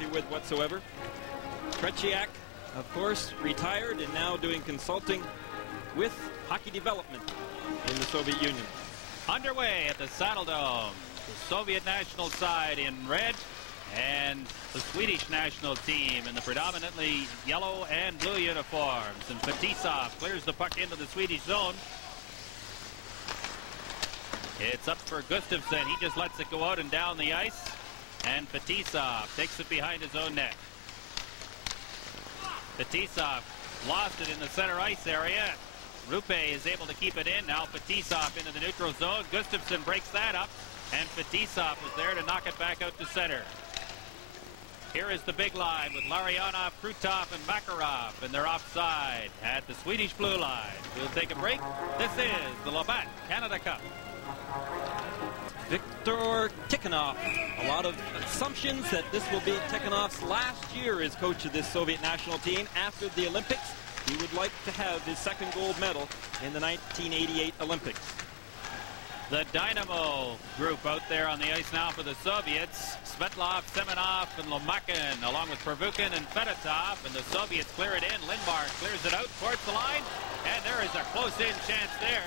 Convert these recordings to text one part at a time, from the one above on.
happy with whatsoever. Tretiak, of course, retired and now doing consulting with hockey development in the Soviet Union. Underway at the Saddle Dome. The Soviet national side in red and the Swedish national team in the predominantly yellow and blue uniforms. And Fetisov clears the puck into the Swedish zone. It's up for Gustafsson. He just lets it go out and down the ice. And Fetisov takes it behind his own net. Fetisov lost it in the center ice area. Rupe is able to keep it in. Now Fetisov into the neutral zone. Gustafsson breaks that up. And Fetisov is there to knock it back out to center. Here is the big line with Larionov, Krutov, and Makarov, and they're offside at the Swedish blue line. We'll take a break. This is the Labatt Canada Cup. Viktor Tikhonov. A lot of assumptions that this will be Tikhonov's last year as coach of this Soviet national team. After the Olympics, he would like to have his second gold medal in the 1988 Olympics. The Dynamo group out there on the ice now for the Soviets. Svetlov, Semenov, and Lomakin, along with Pervukin and Fedotov. And the Soviets clear it in. Lindmark clears it out towards the line. And there is a close-in chance there,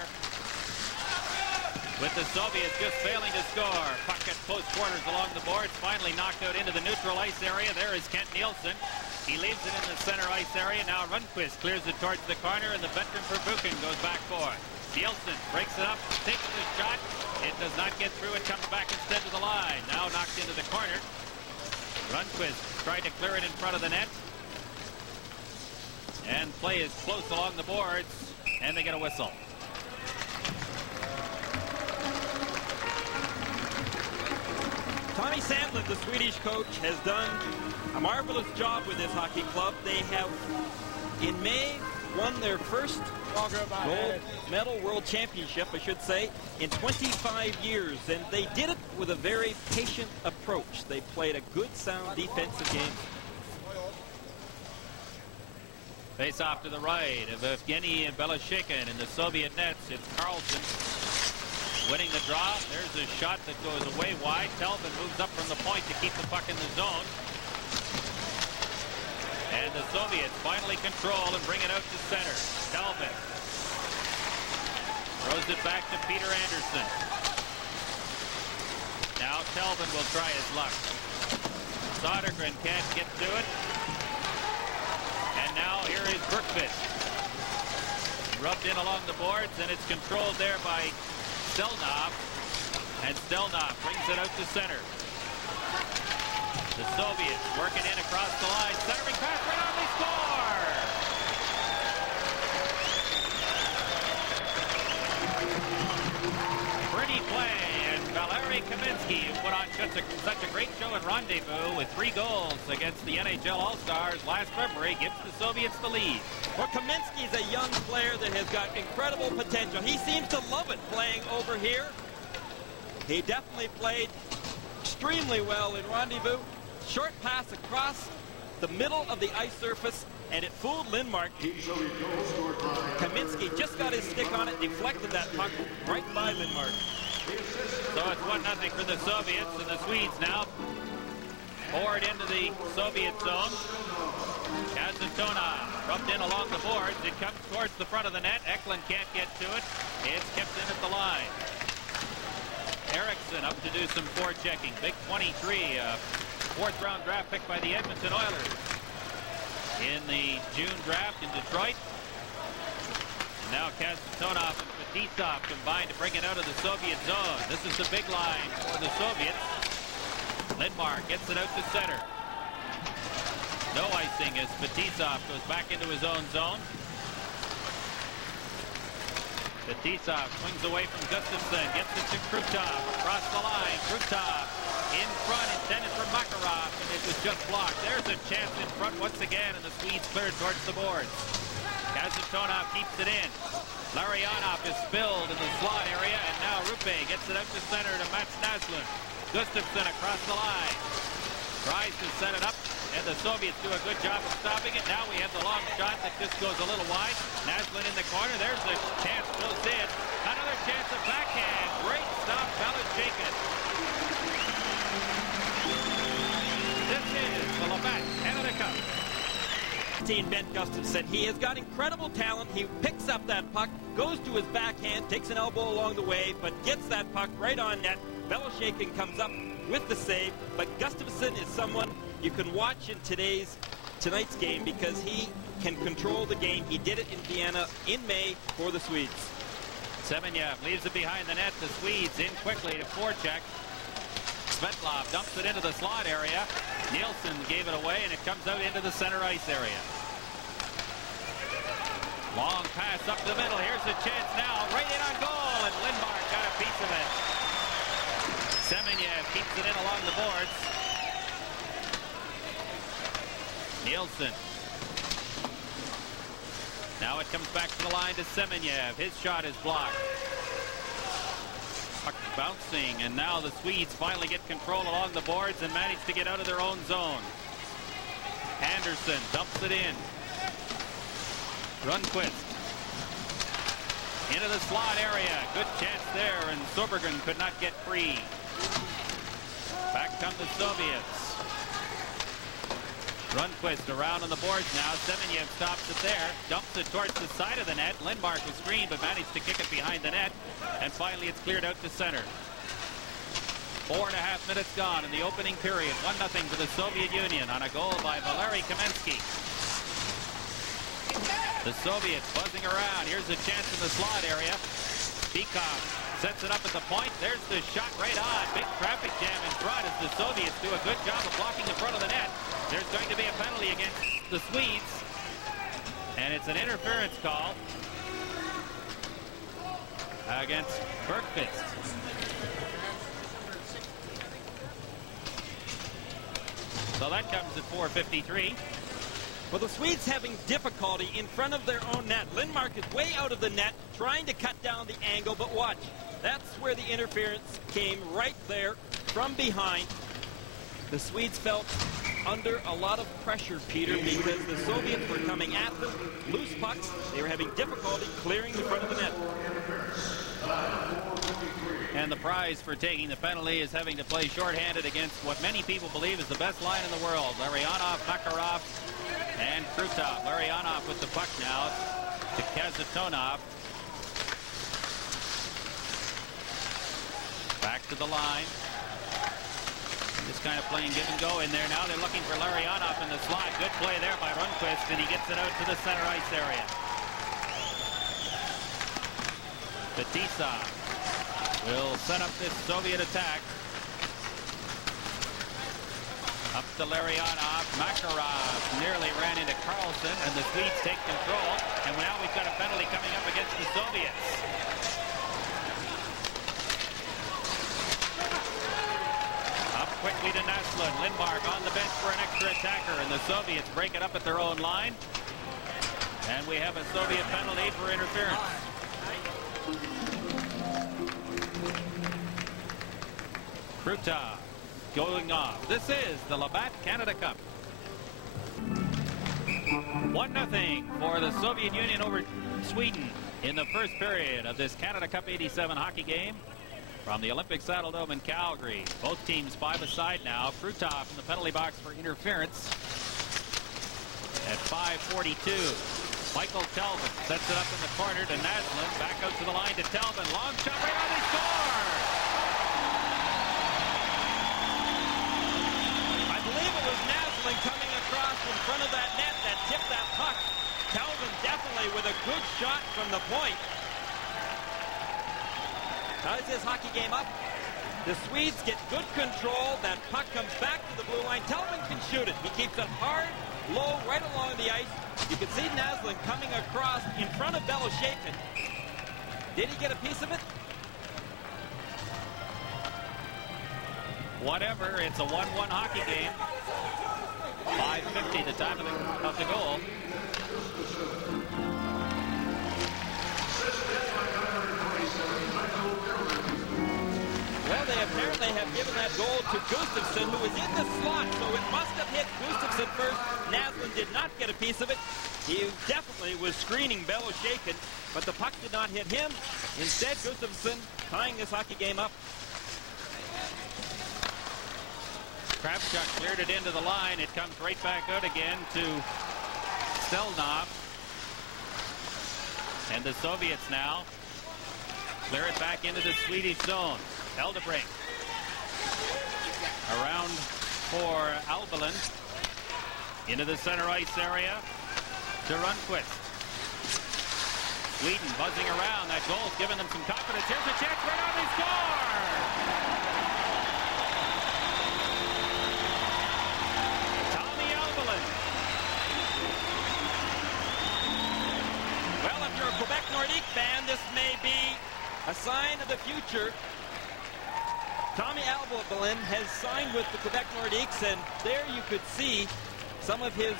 with the Soviets just failing to score. Puck at close quarters along the boards. Finally knocked out into the neutral ice area. There is Kent Nielsen. He leaves it in the center ice area. Now Rundqvist clears it towards the corner, and the veteran Pervukin goes back for it. Nielsen breaks it up, takes the shot. It does not get through. It comes back instead to the line. Now knocked into the corner. Rundqvist tried to clear it in front of the net. And play is close along the boards. And they get a whistle. Tommy Sandlund, the Swedish coach, has done a marvelous job with this hockey club. They have, in May, won their first gold medal, world championship, I should say, in 25 years. And they did it with a very patient approach. They played a good, sound defensive game. Face off to the right of Evgeny and Belashikhin in the Soviet nets. It's Carlson winning the draw. There's a shot that goes away wide. Telvin moves up from the point to keep the puck in the zone. And the Soviets finally control and bring it out to center. Telvin throws it back to Peter Anderson. Now Telvin will try his luck. Sodergren can't get to it. And now here is Berkvist. Rubbed in along the boards, and it's controlled there by Stelnov. And Stelnov brings it out to center. The Soviets working in across the line. Centering pass right on, they score! Pretty play, and Valeri Kaminsky, who put on such a great show at Rendezvous with 3 goals against the NHL All-Stars last February, gives the Soviets the lead. Well, Kaminsky is a young player that has got incredible potential. He seems to love it playing over here. He definitely played extremely well in Rendezvous. Short pass across the middle of the ice surface, and it fooled Lindmark. Kaminsky just got his stick on it, deflected that puck right by Lindmark. So it's 1-0 for the Soviets, and the Swedes now poured into the Soviet zone. Kazatonov rubbed in along the boards. It comes towards the front of the net. Eklund can't get to it. It's kept in at the line. Eriksson up to do some forechecking. Big 23, fourth-round draft pick by the Edmonton Oilers in the June draft in Detroit. And now Kazatonov and Fetisov combined to bring it out of the Soviet zone. This is the big line for the Soviets. Lindmark gets it out to center. No icing as Fetisov goes back into his own zone. Fetisov swings away from Gustafsson, gets it to Krutov, across the line. Krutov in front, intended for Makarov, and it was just blocked. There's a chance in front once again, and the Swedes cleared towards the boards. Kazatonov keeps it in. Larionov is spilled in the slot area, and now Rupe gets it out to center to Mats Naslund. Gustafsson across the line. Tries to set it up, and the Soviets do a good job of stopping it. Now we have the long shot that just goes a little wide. Naslund in the corner. There's the chance close in. Another chance of backhand. Great stop, Belashikhin. This is the 16, Ben Gustafson. He has got incredible talent. He picks up that puck, goes to his backhand, takes an elbow along the way, but gets that puck right on net. Belosheikin comes up with the save, but Gustafson is someone you can watch in tonight's game because he can control the game. He did it in Vienna in May for the Swedes. Semenyev leaves it behind the net. The Swedes in quickly to forecheck. Svetlov dumps it into the slot area. Nielsen gave it away, and it comes out into the center ice area. Long pass up the middle. Here's the chance now. Right in on goal, and Lindmark got a piece of it. Semenyev keeps it in along the boards. Nielsen. Now it comes back to the line to Semenyev. His shot is blocked. Puck bouncing, and now the Swedes finally get control along the boards and manage to get out of their own zone. Anderson dumps it in. Rundqvist. Into the slot area. Good chance there, and Sobergen could not get free. Back come the Soviets. Rundqvist around on the boards now. Semenyev stops it there. Dumps it towards the side of the net. Lindmark was screened but managed to kick it behind the net. And finally it's cleared out to center. 4.5 minutes gone in the opening period. 1-0 to the Soviet Union on a goal by Valeri Kamensky. The Soviets buzzing around. Here's a chance in the slot area. Bikov sets it up at the point. There's the shot right on. Big traffic jam in front as the Soviets do a good job of blocking the front of the net. There's going to be a penalty against the Swedes. And it's an interference call against Bergqvist. So that comes at 4:53. Well, the Swedes having difficulty in front of their own net. Lindmark is way out of the net, trying to cut down the angle, but watch. That's where the interference came, right there from behind. The Swedes felt under a lot of pressure, Peter, because the Soviets were coming at them, loose pucks. They were having difficulty clearing the front of the net. And the prize for taking the penalty is having to play shorthanded against what many people believe is the best line in the world. Larionov, Makarov, and Krutov. Larionov with the puck now to Kazatonov. Back to the line. Just kind of playing give and go in there now. They're looking for Larionov in the slot. Good play there by Rundqvist, and he gets it out to the center ice area. Fetisov will set up this Soviet attack. Up to Larionov. Makarov nearly ran into Carlson, and the Swedes take control. And now we've got a penalty coming up against the Soviets. Up quickly to Naslund. Lindmark on the bench for an extra attacker, and the Soviets break it up at their own line. And we have a Soviet penalty for interference. Krutov going off. This is the Labatt Canada Cup. 1-0 for the Soviet Union over Sweden in the first period of this Canada Cup 87 hockey game from the Olympic Saddledome in Calgary. Both teams five-a-side now. Krutov in the penalty box for interference at 5:42. Michael Telvin sets it up in the corner to Naslund. Back out to the line to Telvin. Long shot right on, they score! I believe it was Naslund coming across in front of that net that tipped that puck. Telvin definitely with a good shot from the point. Ties this hockey game up. The Swedes get good control. That puck comes back to the blue line. Telvin can shoot it. He keeps it hard, low, right along the ice. You can see Naslund coming across in front of Belosheikin. Did he get a piece of it? Whatever, it's a 1-1 hockey game. 5:50 the time of the goal. Well, they apparently have given that goal to Gustafson, who was in the slot, so it must have hit Gustafson first. Naslund did not get a piece of it. He definitely was screening Belosheikin, but the puck did not hit him. Instead, Gustafson tying this hockey game up. Kravchuk cleared it into the line. It comes right back out again to Stelnov. And the Soviets now clear it back into the Swedish zone. Eldebrink. Around for Albalin. Into the center ice area to Rundqvist. Sweden buzzing around. That goal's giving them some confidence. Here's a chance right on. They score! Tommy Albalin. Well, if you're a Quebec Nordique fan, this may be a sign of the future. Tommy Albalin has signed with the Quebec Nordiques, and there you could see some of his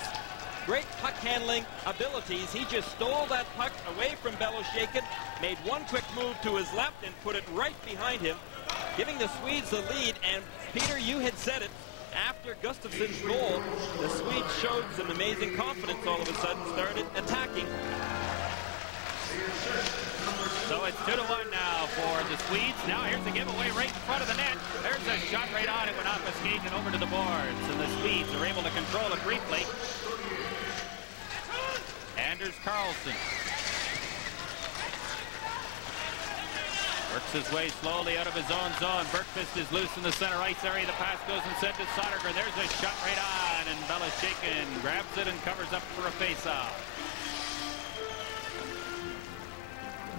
great puck handling abilities. He just stole that puck away from Belosheikin, made one quick move to his left and put it right behind him, giving the Swedes the lead. And Peter, you had said it, after Gustafsson's goal, the Swedes showed some amazing confidence all of a sudden, started attacking. So it's 2-1 now for the Swedes. Now here's the giveaway right in front of the net. There's a shot right on it, went off a skate and over to the boards. And the Swedes are able to control it briefly. Anders Carlson works his way slowly out of his own zone. Bergqvist is loose in the center ice area. The pass goes instead to Sodergren. There's a shot right on, and Belosheikin grabs it and covers up for a face-off.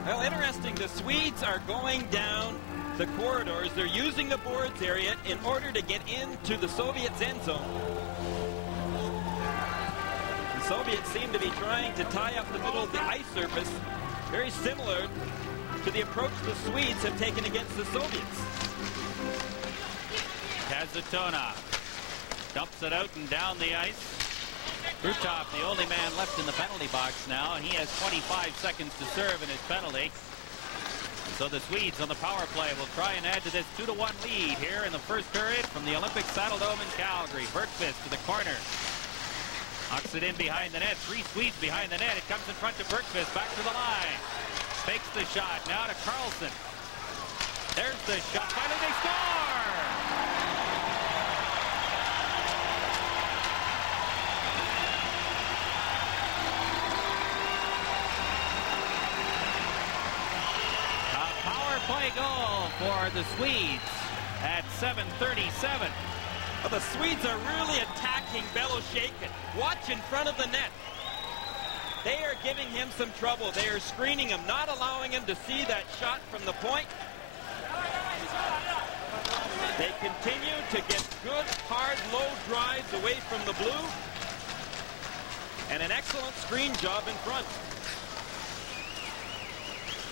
Well, interesting. The Swedes are going down the corridors. They're using the boards area in order to get into the Soviets' end zone. The Soviets seem to be trying to tie up the middle of the ice surface, very similar to the approach the Swedes have taken against the Soviets. Kazatonov dumps it out and down the ice. Krutov, the only man left in the penalty box now, and he has 25 seconds to serve in his penalty. So the Swedes on the power play will try and add to this 2-1 lead here in the first period from the Olympic Saddledome in Calgary. Bergqvist to the corner. Knocks it in behind the net. 3 Swedes behind the net. It comes in front to Bergqvist. Back to the line. Fakes the shot. Now to Carlson. There's the shot. Finally they score! A power play goal for the Swedes at 7:37. Well, the Swedes are really attacking Belosheikin. Watch in front of the net. They are giving him some trouble. They are screening him, not allowing him to see that shot from the point. They continue to get good, hard, low drives away from the blue. And an excellent screen job in front.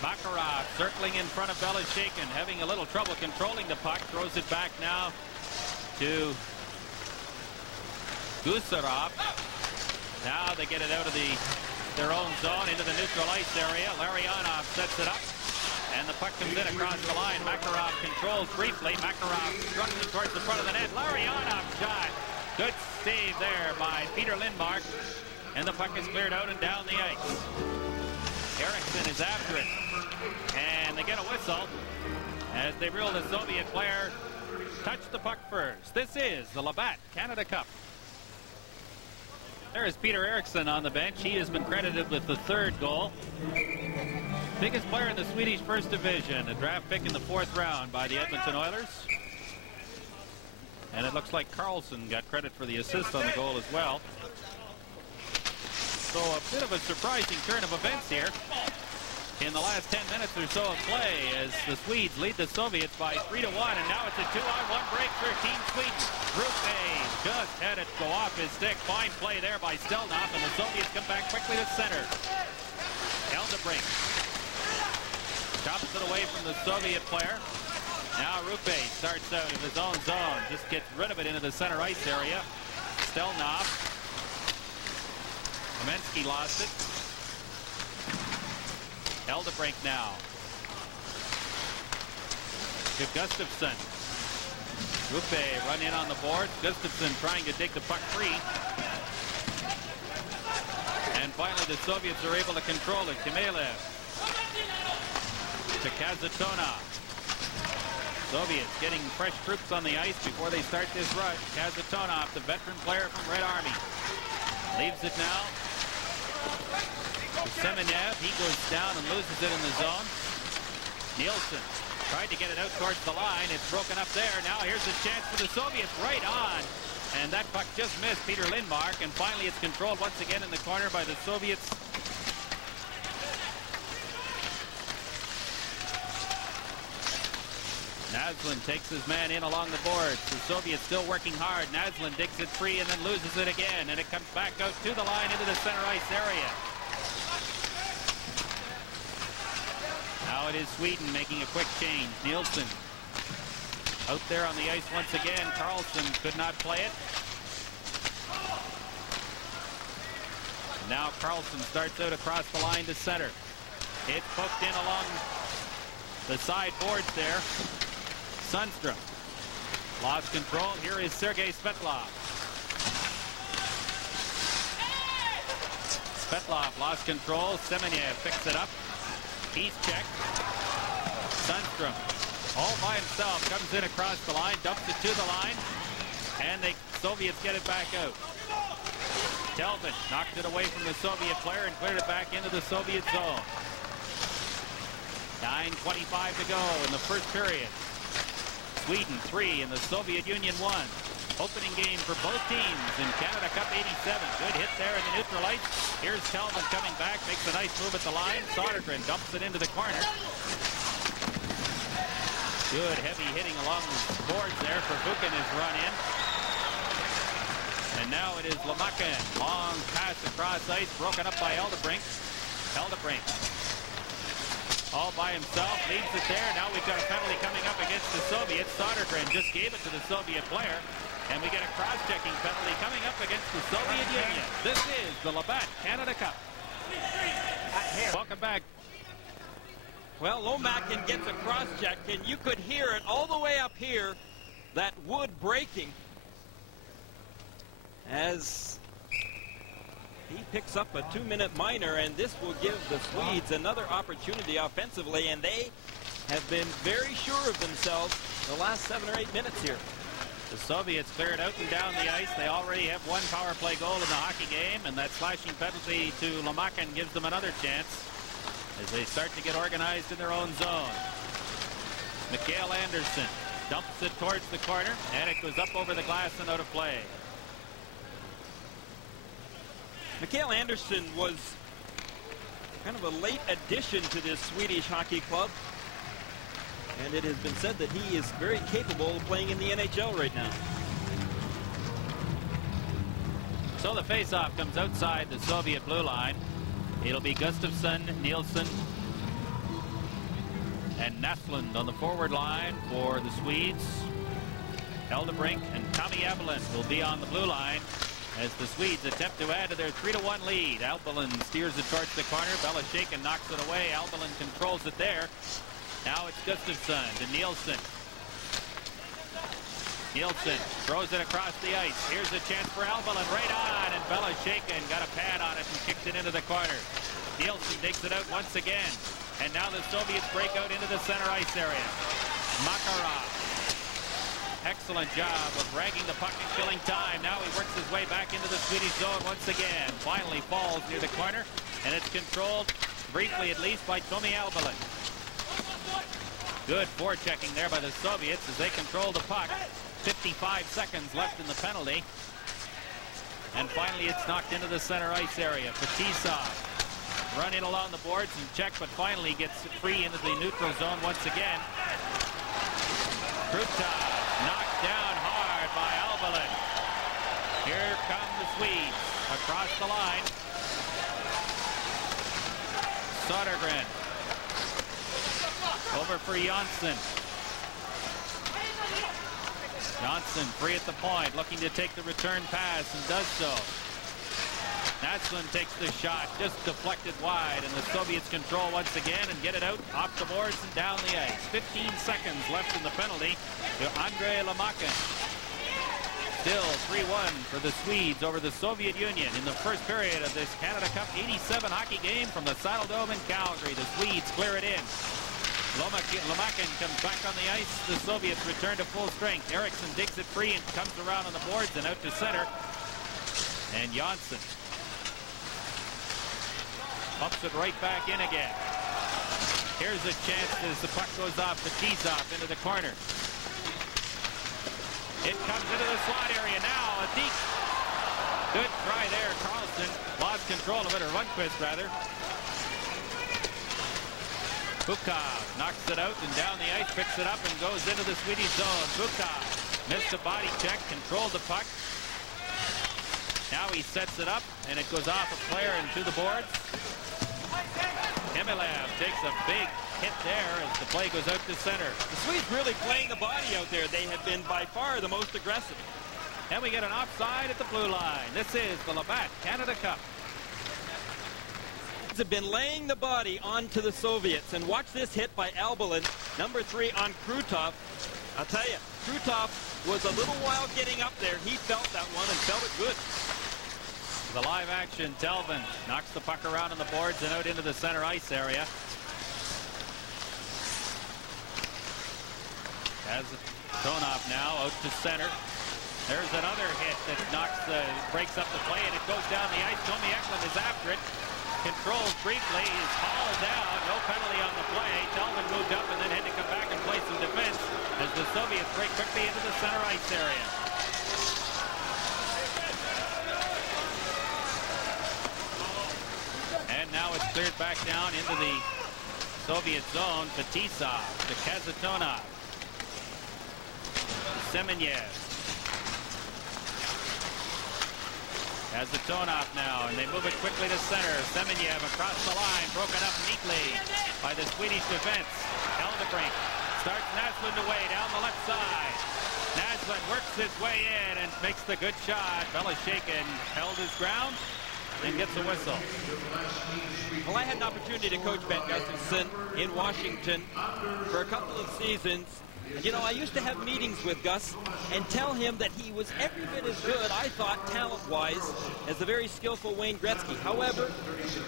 Makarov circling in front of Belosheikin, having a little trouble controlling the puck. Throws it back now to Gusarov. Now they get it out of their own zone into the neutral ice area. Larionov sets it up, and the puck comes in across the line. Makarov controls briefly. Makarov runs it towards the front of the net. Larionov shot. Good save there by Peter Lindmark, and the puck is cleared out and down the ice. Eriksson is after it, and they get a whistle as they rule the Soviet player touched the puck first. This is the Labatt Canada Cup. There is Peter Eriksson on the bench. He has been credited with the 3rd goal. Biggest player in the Swedish First Division, a draft pick in the 4th round by the Edmonton Oilers. And it looks like Carlson got credit for the assist on the goal as well. So a bit of a surprising turn of events here in the last 10 minutes or so of play as the Swedes lead the Soviets by 3-1, and now it's a 2-on-1 break for Team Sweden. Rupe just had it go off his stick. Fine play there by Stelnov, and the Soviets come back quickly to center. Eldebrink chops it away from the Soviet player. Now Rupe starts out of his own zone, just gets rid of it into the center ice area. Stelnov. Kamensky lost it. Eldebrink now to Gustafsson. Rupe run in on the board. Gustafsson trying to dig the puck free. And finally the Soviets are able to control it. Khmelev to Kazatonov. Soviets getting fresh troops on the ice before they start this rush. Kazatonov, the veteran player from Red Army, leaves it now Semenyev, he goes down and loses it in the zone. Nielsen tried to get it out towards the line. It's broken up there. Now here's a chance for the Soviets right on. And that puck just missed Peter Lindmark. And finally it's controlled once again in the corner by the Soviets. Naslund takes his man in along the boards. The Soviets still working hard. Naslund digs it free and then loses it again. And it comes back out to the line into the center ice area. Now it is Sweden making a quick change. Nielsen out there on the ice once again. Carlson could not play it. And now Carlson starts out across the line to center. It's poked in along the side boards there. Sundstrom lost control. Here is Sergei Svetlov. Svetlov lost control. Semenyev picks it up. He's checked. Sundstrom all by himself comes in across the line, dumps it to the line, and the Soviets get it back out. Telvin knocked it away from the Soviet player and cleared it back into the Soviet zone. 9:25 to go in the first period. Sweden 3 and the Soviet Union 1. Opening game for both teams in Canada Cup 87. Good hit there in the neutral ice. Here's Telvin coming back, makes a nice move at the line. Sodergren dumps it into the corner. Good heavy hitting along the boards there for Buchan has run in. And now it is Lamakin. Long pass across ice, broken up by Eldebrink. Eldebrink all by himself, leaves it there. Now we've got a penalty coming up against the Soviets. Sodergren just gave it to the Soviet player. And we get a cross-checking penalty coming up against the Soviet Union. This is the Labatt Canada Cup. Welcome back. Well, Lomakin gets a cross-check, and you could hear it all the way up here, that wood breaking, as he picks up a 2-minute minor, and this will give the Swedes another opportunity offensively, and they have been very sure of themselves the last 7 or 8 minutes here. The Soviets cleared out and down the ice. They already have one power play goal in the hockey game, and that slashing penalty to Lamakin gives them another chance as they start to get organized in their own zone. Mikael Anderson dumps it towards the corner, and it goes up over the glass and out of play. Mikael Anderson was kind of a late addition to this Swedish hockey club. And it has been said that he is very capable of playing in the NHL right now. So the face-off comes outside the Soviet blue line. It'll be Gustafsson, Nielsen, and Naslund on the forward line for the Swedes. Eldebrink and Tommy Evelyn will be on the blue line as the Swedes attempt to add to their 3-1 lead. Albelin steers it towards the corner. Belashekin knocks it away. Albelin controls it there. Now it's Gustafsson to Nielsen. Nielsen throws it across the ice. Here's a chance for Albelin right on, and Belashekin got a pad on it and kicked it into the corner. Nielsen digs it out once again, and now the Soviets break out into the center ice area. Makarov. Excellent job of dragging the puck and killing time. Now he works his way back into the Swedish zone once again. Finally falls near the corner, and it's controlled, briefly at least, by Tommy Albelin. Good forechecking there by the Soviets as they control the puck. 55 seconds left in the penalty. And finally it's knocked into the center ice area. Fetisov run in along the boards and check, but finally gets free into the neutral zone once again. Krutov knocked down hard by Albelin. Here come the Swedes across the line. Sodergren. Over for Janssen. Janssen free at the point, looking to take the return pass and does so. Naslund takes the shot, just deflected wide, and the Soviets control once again and get it out off the boards and down the ice. 15 seconds left in the penalty to Andrei Lamakin. Still 3-1 for the Swedes over the Soviet Union in the first period of this Canada Cup 87 hockey game from the Saddle Dome in Calgary. The Swedes clear it in. Lamakin comes back on the ice. The Soviets return to full strength. Eriksson digs it free and comes around on the boards and out to center. And Janssen Pumps it right back in again. Here's a chance as the puck goes off the T-Zop into the corner. It comes into the slot area now. A deep. Good try there. Carlson lost control of it, or Lundqvist rather. Bukov knocks it out and down the ice, picks it up and goes into the Swedish zone. Bukov missed a body check, controlled the puck. Now he sets it up and it goes off a player and to the boards. Hemilev takes a big hit there as the play goes out to center. The Swedes really playing the body out there. They have been by far the most aggressive. And we get an offside at the blue line. This is the Labatt Canada Cup. Have been laying the body onto the Soviets. And watch this hit by Albalin, number 3 on Krutov. I'll tell you, Krutov was a little while getting up there. He felt that one and felt it good. The live action, Delvin knocks the puck around on the boards and out into the center ice area. Has Tonov now out to center. There's another hit that breaks up the play, and it goes down the ice. Tommy Eklund is after it. Controls briefly, is hauled down. No penalty on the play. Delvin moved up and then had to come back and play some defense as the Soviets break quickly into the center ice area. And now it's cleared back down into the Soviet zone. Fetisov to Kazatonov. Semenyev. Kazatonov now, and they move it quickly to center. Semenyev across the line, broken up neatly by the Swedish defense. Eldebrink starts Naslund away down the left side. Naslund works his way in and makes the good shot. Belashekin held his ground and gets a whistle. Well, I had an opportunity to coach Ben Gustafson in Washington for a couple of seasons. You know, I used to have meetings with Gus and tell him that he was every bit as good, I thought, talent-wise, as the very skillful Wayne Gretzky. However,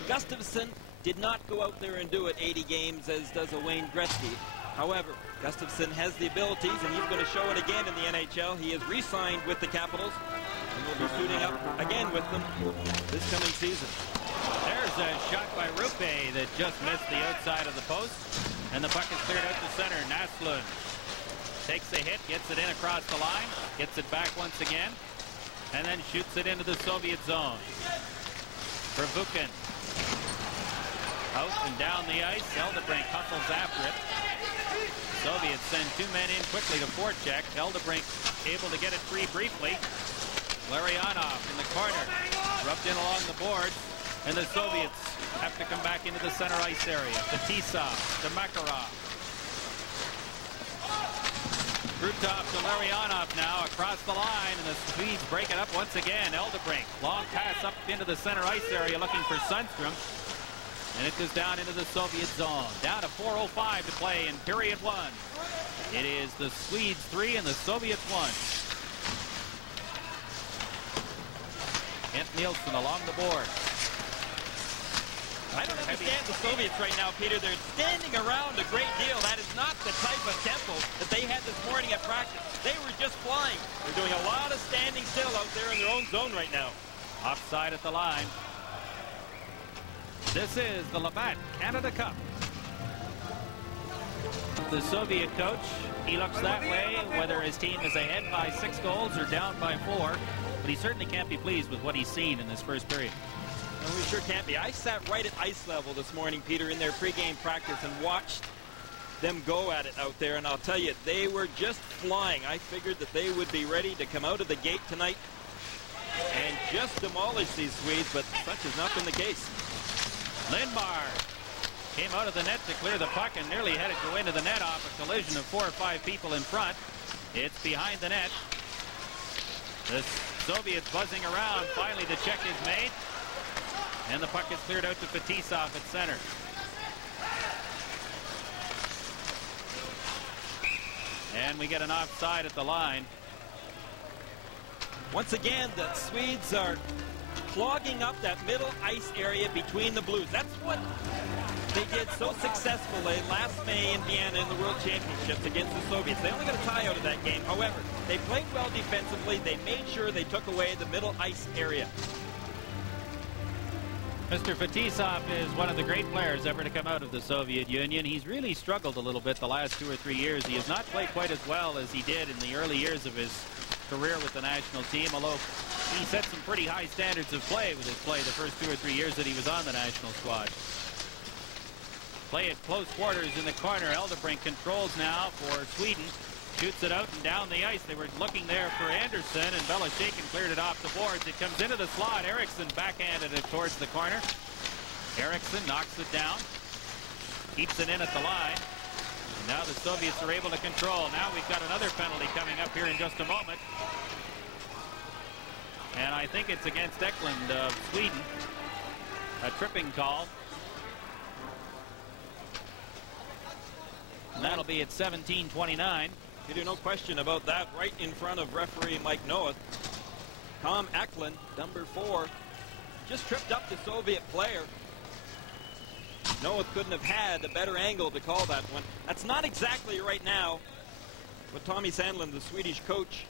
Gustafson did not go out there and do it 80 games as does a Wayne Gretzky. However, Gustafson has the abilities, and he's going to show it again in the NHL. He is re-signed with the Capitals, and will be suiting up again with them this coming season. There's a shot by Rupe that just missed the outside of the post, and the puck is cleared out to center. Naslund takes a hit, gets it in across the line, gets it back once again, and then shoots it into the Soviet zone. Vervuken out and down the ice. Eldebrink hustles after it. Soviets send 2 men in quickly to forecheck. Eldebrink able to get it free briefly. Larionov in the corner, rubbed in along the boards, and the Soviets have to come back into the center ice area. Fetisov to Makarov. Krutov to Larionov now across the line, and the Swedes break it up once again. Eldebrink, long pass up into the center ice area looking for Sundstrom, and it goes down into the Soviet zone. Down to 4:05 to play in period 1. It is the Swedes 3 and the Soviets 1. Kent Nielsen along the board. I don't understand the Soviets right now, Peter. They're standing around a great deal. That is not the type of tempo that they had this morning at practice. They were just flying. They're doing a lot of standing still out there in their own zone right now. Offside at the line. This is the Labatt Canada Cup. The Soviet coach, he looks that way, whether his team is ahead by 6 goals or down by 4. But he certainly can't be pleased with what he's seen in this first period. No, we sure can't be. I sat right at ice level this morning, Peter, in their pregame practice and watched them go at it out there. And I'll tell you, they were just flying. I figured that they would be ready to come out of the gate tonight and just demolish these Swedes, but such has not been the case. Lindmar came out of the net to clear the puck and nearly had it go into the net off a collision of 4 or 5 people in front. It's behind the net. The Soviets buzzing around. Finally, the check is made. And the puck is cleared out to Fetisov at center. And we get an offside at the line. Once again, the Swedes are clogging up that middle ice area between the Blues. That's what they did so successfully last May in Vienna in the World Championships against the Soviets. They only got a tie out of that game. However, they played well defensively. They made sure they took away the middle ice area. Mr. Fetisov is one of the great players ever to come out of the Soviet Union. He's really struggled a little bit the last 2 or 3 years. He has not played quite as well as he did in the early years of his career with the national team, although he set some pretty high standards of play with his play the first 2 or 3 years that he was on the national squad. Play at close quarters in the corner. Eldebrink controls now for Sweden. Shoots it out and down the ice. They were looking there for Anderson, and Belashekin cleared it off the boards. It comes into the slot. Eriksson backhanded it towards the corner. Eriksson knocks it down. Keeps it in at the line. And now the Soviets are able to control. Now we've got another penalty coming up here in just a moment. And I think it's against Eklund of Sweden. A tripping call. And that'll be at 17:29. No question about that. Right in front of referee Mike Noeth. Tom Eklund, number 4, just tripped up the Soviet player. Noeth couldn't have had a better angle to call that one. That's not exactly right now what Tommy Sandlin, the Swedish coach,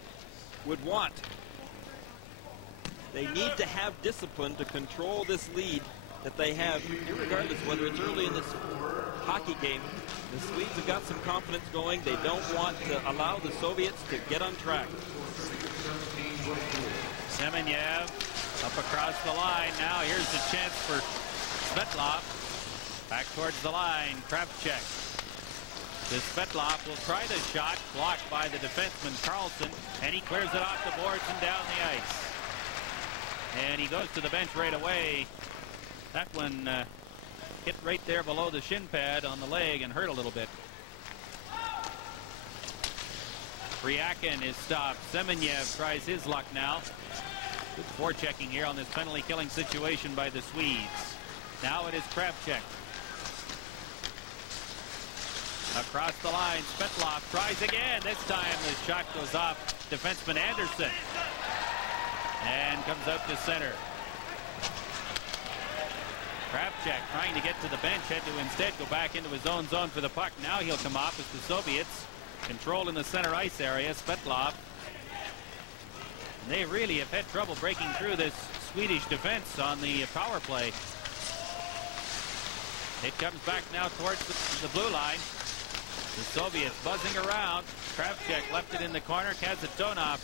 would want. They need to have discipline to control this lead that they have, regardless whether it's early in this hockey game. The Swedes have got some confidence going. They don't want to allow the Soviets to get on track. Semenyev up across the line. Now here's the chance for Svetlov. Back towards the line. Kravchuk. The Svetlov will try the shot. Blocked by the defenseman Carlson. And he clears it off the boards and down the ice. And he goes to the bench right away. That one hit right there below the shin pad on the leg and hurt a little bit. Ryakin is stopped. Semenyev tries his luck now. Good forechecking here on this penalty-killing situation by the Swedes. Now it is Kravchuk. Across the line, Svetlov tries again. This time the shot goes off defenseman Anderson. And comes out to center. Kravchuk trying to get to the bench, had to instead go back into his own zone for the puck. Now he'll come off as the Soviets control in the center ice area. Svetlov. And they really have had trouble breaking through this Swedish defense on the power play. It comes back now towards the blue line. The Soviets buzzing around. Kravchuk left it in the corner. Kazatonov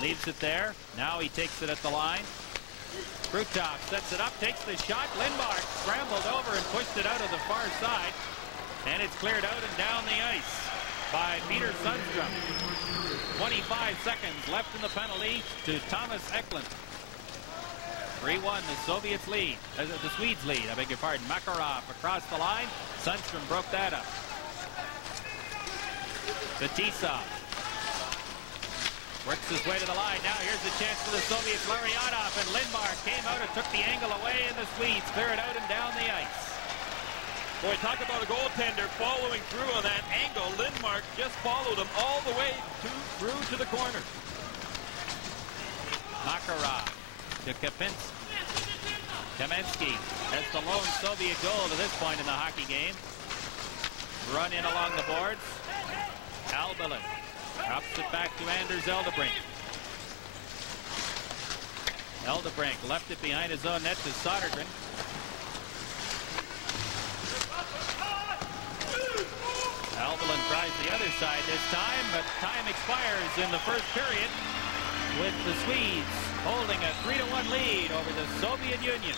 leaves it there. Now he takes it at the line. Krutov sets it up, takes the shot. Lindmark scrambled over and pushed it out of the far side. And it's cleared out and down the ice by Peter Sundstrom. 25 seconds left in the penalty to Thomas Eklund. 3-1, the Soviets lead. The Swedes lead, I beg your pardon. Makarov across the line. Sundstrom broke that up. Fetisov works his way to the line. Now here's the chance for the Soviets. Larionov and Lindmark came out and took the angle away, and the Swedes clear it out and down the ice. Boy, talk about a goaltender following through on that angle. Lindmark just followed him all the way through to the corner. Makarov to Kamensky has the lone Soviet goal to this point in the hockey game. Run in along the boards. Albalin drops it back to Anders Eldebrink. Eldebrink left it behind his own net to Sodergren. Albalin tries the other side this time, but time expires in the first period with the Swedes holding a 3-1 lead over the Soviet Union.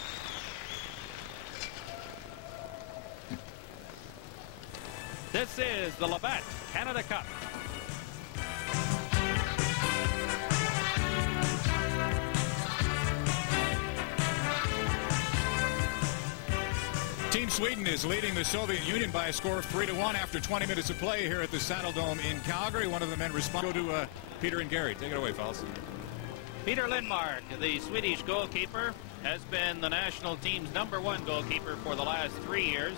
This is the Labatt Canada Cup. Team Sweden is leading the Soviet Union by a score of 3-1 after 20 minutes of play here at the Saddle Dome in Calgary. One of the men respond. Go to Peter and Gary. Take it away, fellas. Peter Lindmark, the Swedish goalkeeper, has been the national team's #1 goalkeeper for the last 3 years.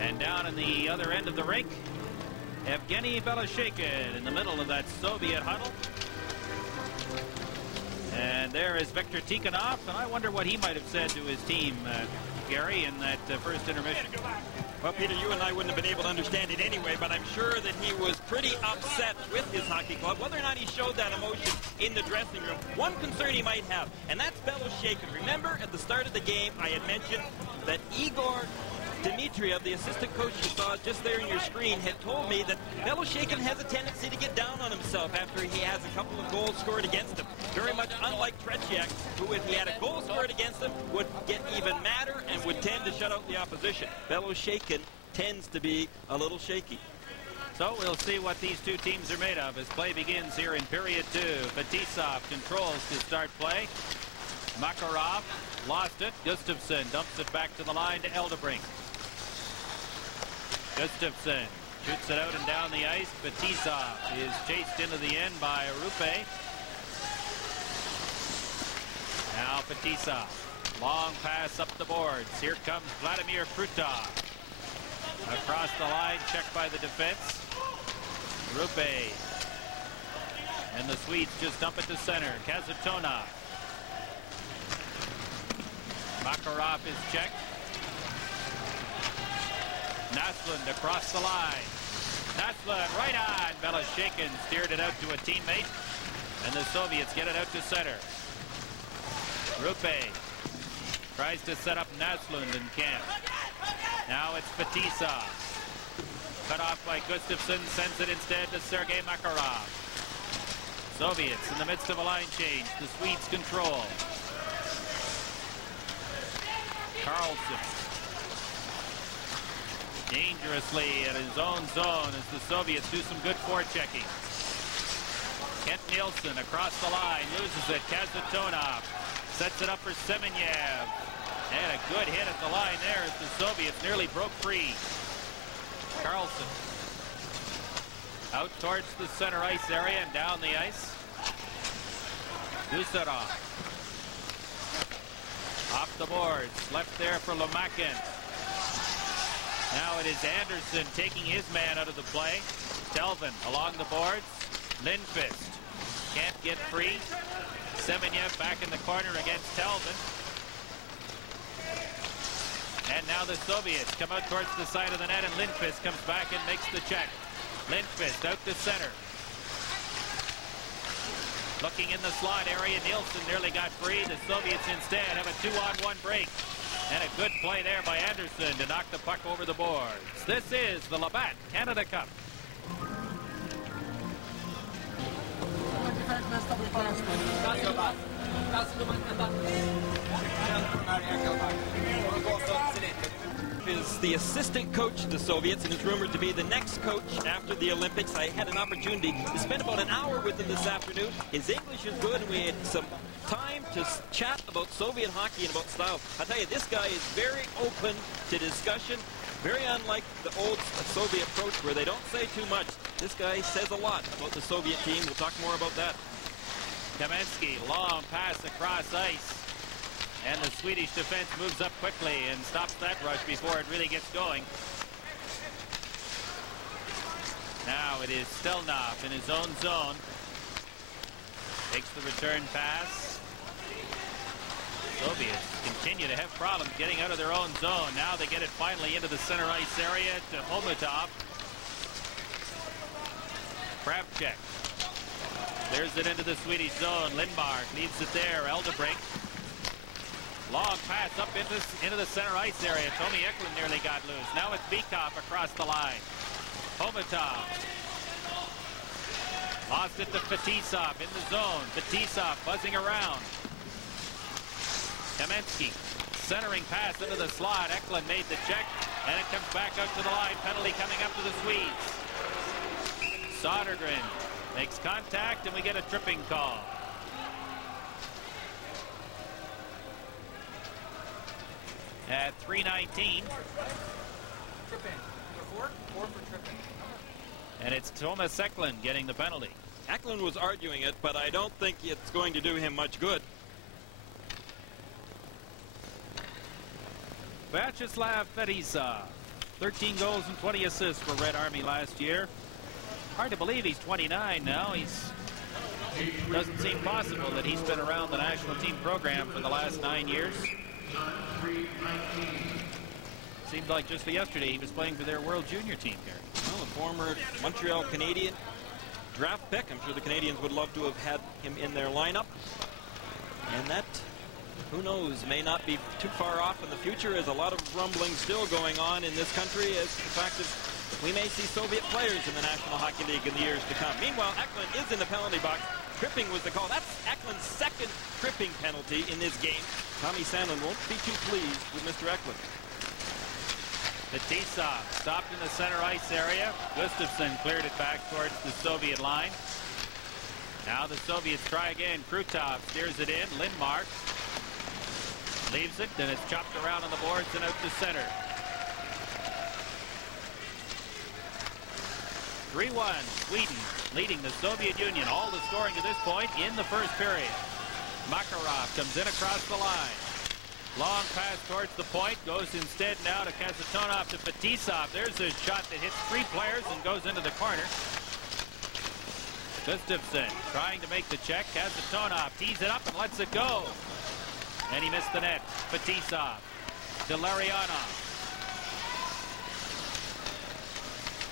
And down in the other end of the rink, Evgeny Belashekin in the middle of that Soviet huddle. And there is Viktor Tikhonov, and I wonder what he might have said to his team, Gary, in that first intermission. Well, Peter, you and I wouldn't have been able to understand it anyway, but I'm sure that he was pretty upset with his hockey club, whether or not he showed that emotion in the dressing room. One concern he might have, and that's Belosheikin. Remember, at the start of the game, I had mentioned that Igor Dmitriev, the assistant coach you saw just there in your screen, had told me that Belosheikin has a tendency to get down on himself after he has a couple of goals scored against him. Very much unlike Tretiak, who, if he had a goal scored against him, would get even madder and would tend to shut out the opposition. Belosheikin tends to be a little shaky. So we'll see what these two teams are made of as play begins here in period 2. Fetisov controls to start play. Makarov lost it. Gustafsson dumps it back to the line to Eldebrink. Gustafsson shoots it out and down the ice. Fetisov is chased into the end by Rupe. Now Fetisov. Long pass up the boards. Here comes Vladimir Krutov. Across the line, checked by the defense. Rupe. And the Swedes just dump it to center. Kazatonov. Makarov is checked. Naslund across the line. Naslund right on. Belosheikin steered it out to a teammate. And the Soviets get it out to center. Rupe tries to set up Naslund and can't. Now it's Fetisov. Cut off by Gustafsson. Sends it instead to Sergei Makarov. Soviets in the midst of a line change. The Swedes control. Carlson. Dangerously at his own zone as the Soviets do some good forechecking. Kent Nielsen across the line, loses it. Kazatonov sets it up for Semenyev. And a good hit at the line there as the Soviets nearly broke free. Carlson out towards the center ice area and down the ice. Dusarov off the boards, left there for Lomakin. Now it is Anderson taking his man out of the play. Delvin along the boards. Lindqvist can't get free. Semenyev back in the corner against Delvin. And now the Soviets come out towards the side of the net, and Lindqvist comes back and makes the check. Lindqvist out to center. Looking in the slot area, Nielsen nearly got free. The Soviets instead have a 2-on-1 break. And a good play there by Anderson to knock the puck over the boards. This is the Labatt Canada Cup. Is the assistant coach of the Soviets and is rumored to be the next coach after the Olympics. I had an opportunity to spend about an hour with him this afternoon. His English is good, and we had some time to chat about Soviet hockey and about style. I tell you, this guy is very open to discussion, very unlike the old Soviet approach where they don't say too much. This guy says a lot about the Soviet team. We'll talk more about that. Kamensky, long pass across ice. And the Swedish defense moves up quickly and stops that rush before it really gets going. Now it is Stelnov in his own zone. Takes the return pass. Soviets continue to have problems getting out of their own zone. Now they get it finally into the center ice area to Homatov. Kravchuk clears it into the Swedish zone. Lindmark leaves it there. Eldebrink. Long pass up into the center ice area. Tommy Eklund nearly got loose. Now it's Bikov across the line. Homatov. Lost it to Fetisov in the zone. Fetisov buzzing around. Kamensky. Centering pass into the slot. Eklund made the check. And it comes back out to the line. Penalty coming up to the Swedes. Sodergren makes contact and we get a tripping call. At 3:19. Four for tripping. And it's Thomas Eklund getting the penalty. Eklund was arguing it, but I don't think it's going to do him much good. Vyacheslav Fetisov, 13 goals and 20 assists for Red Army last year. Hard to believe he's 29 now. Doesn't seem possible that he's been around the national team program for the last 9 years. Seemed like just yesterday he was playing for their World Junior team here. Well, a former Montreal Canadian draft pick. I'm sure the Canadians would love to have had him in their lineup. And that, who knows, may not be too far off in the future, as a lot of rumbling still going on in this country as the fact that we may see Soviet players in the National Hockey League in the years to come. Meanwhile, Eklund is in the penalty box. Tripping was the call. That's Eklund's second tripping penalty in this game. Tommy Sandlin won't be too pleased with Mr. Eklund. Fetisov stopped in the center ice area. Gustafsson cleared it back towards the Soviet line. Now the Soviets try again. Krutov steers it in. Lindmark leaves it, and it's chopped around on the boards and out to center. 3-1, Sweden leading the Soviet Union. All the scoring to this point in the first period. Makarov comes in across the line. Long pass towards the point, goes instead now to Kasatonov to Fetisov. There's a shot that hits 3 players and goes into the corner. Gustafsson trying to make the check. Kasatonov tees it up and lets it go. And he missed the net. Fetisov to Larionov.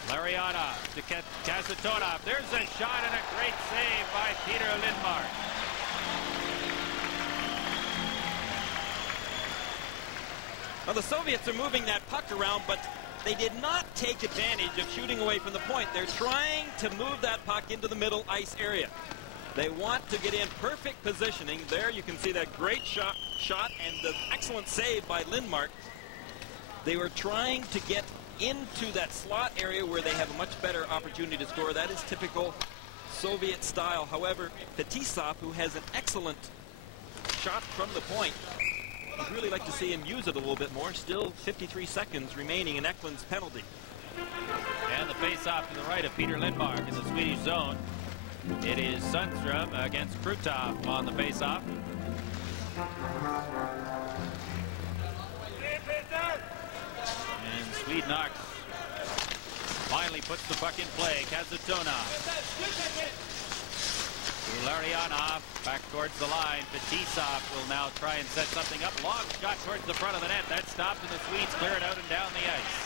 Larionov to Kasatonov. There's a shot and a great save by Peter Lindmark. Well, the Soviets are moving that puck around, but they did not take advantage of shooting away from the point. They're trying to move that puck into the middle ice area. They want to get in perfect positioning. There you can see that great shot and the excellent save by Lindmark. They were trying to get into that slot area where they have a much better opportunity to score. That is typical Soviet style. However, Fetisov, who has an excellent shot from the point, I'd really like to see him use it a little bit more. Still 53 seconds remaining in Eklund's penalty. And the face-off to the right of Peter Lindmark in the Swedish zone. It is Sundström against Krutov on the face-off. And Sweden finally puts the puck in play. Kasatonov. Larionov back towards the line. Fetisov will now try and set something up. Long shot towards the front of the net. That stopped, and the Swedes clear it out and down the ice.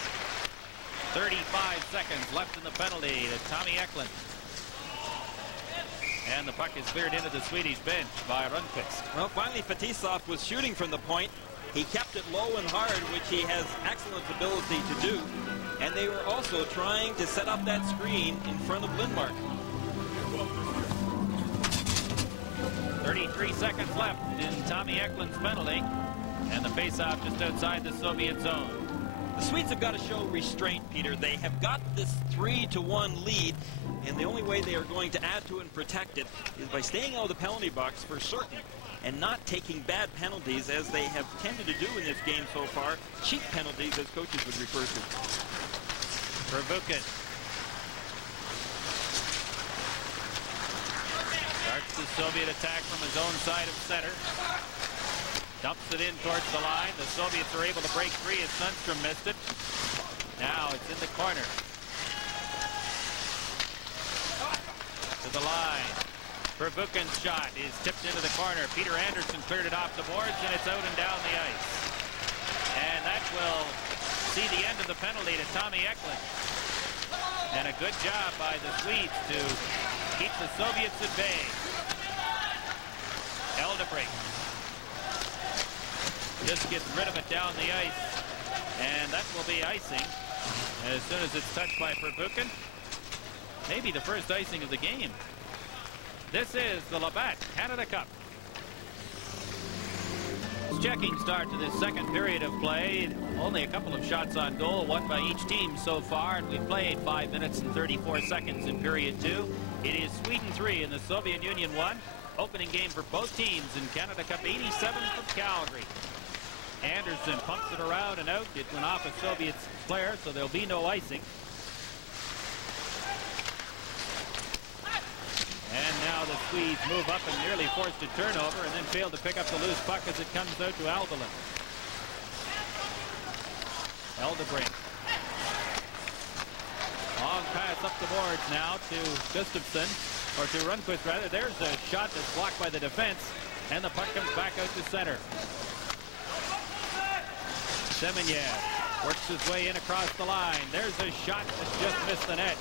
35 seconds left in the penalty to Tommy Eklund. And the puck is cleared into the Swedish bench by Rundqvist. Well, finally Fetisov was shooting from the point. He kept it low and hard, which he has excellent ability to do. And they were also trying to set up that screen in front of Lindmark. 33 seconds left in Tommy Eklund's penalty. And the faceoff just outside the Soviet zone. The Swedes have got to show restraint, Peter. They have got this 3-1 lead, and the only way they are going to add to it and protect it is by staying out of the penalty box for certain and not taking bad penalties, as they have tended to do in this game so far. Cheap penalties, as coaches would refer to. Pervukin starts the Soviet attack from his own side of center. Dumps it in towards the line. The Soviets are able to break free as Sundström missed it. Now it's in the corner. To the line. Pervukin's shot is tipped into the corner. Peter Anderson cleared it off the boards, and it's out and down the ice. And that will see the end of the penalty to Tommy Eklund. And a good job by the Swedes to keep the Soviets at bay. Eldebrink just gets rid of it down the ice, and that will be icing as soon as it's touched by Pervukin. Maybe the first icing of the game. This is the Labatt Canada Cup. Checking start to this second period of play. Only a couple of shots on goal, one by each team so far, and we've played 5 minutes and 34 seconds in period 2. It is Sweden 3 and the Soviet Union 1. Opening game for both teams in Canada Cup 87 from Calgary. Anderson pumps it around and out. It went off a Soviet player, so there'll be no icing. And now the Swedes move up and nearly forced a turnover and then fail to pick up the loose puck as it comes out to Albalin. Eldebrink. Long pass up the boards now to Gustafsson, or to Rundqvist rather. There's a shot that's blocked by the defense, and the puck comes back out to center. Semenyev Works his way in across the line. There's a shot that just missed the net.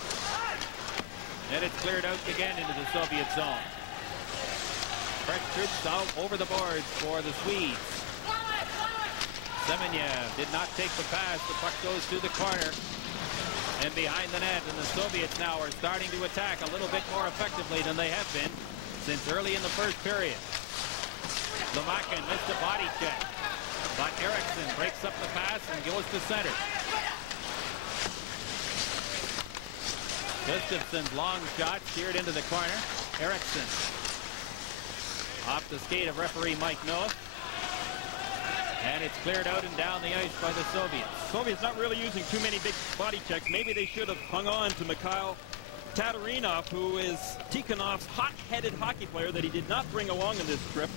And it's cleared out again into the Soviet zone. Fresh troops out over the boards for the Swedes. Semenyev did not take the pass. The puck goes through the corner and behind the net. And the Soviets now are starting to attack a little bit more effectively than they have been since early in the first period. Lamakin missed a body check, but Eriksson breaks up the pass and goes to center. Gustafson's long shot steered into the corner. Eriksson off the skate of referee Mike Noah. And it's cleared out and down the ice by the Soviets. Soviets not really using too many big body checks. Maybe they should have hung on to Mikhail Tatarinov, who is Tikhonov's hot-headed hockey player that he did not bring along in this trip.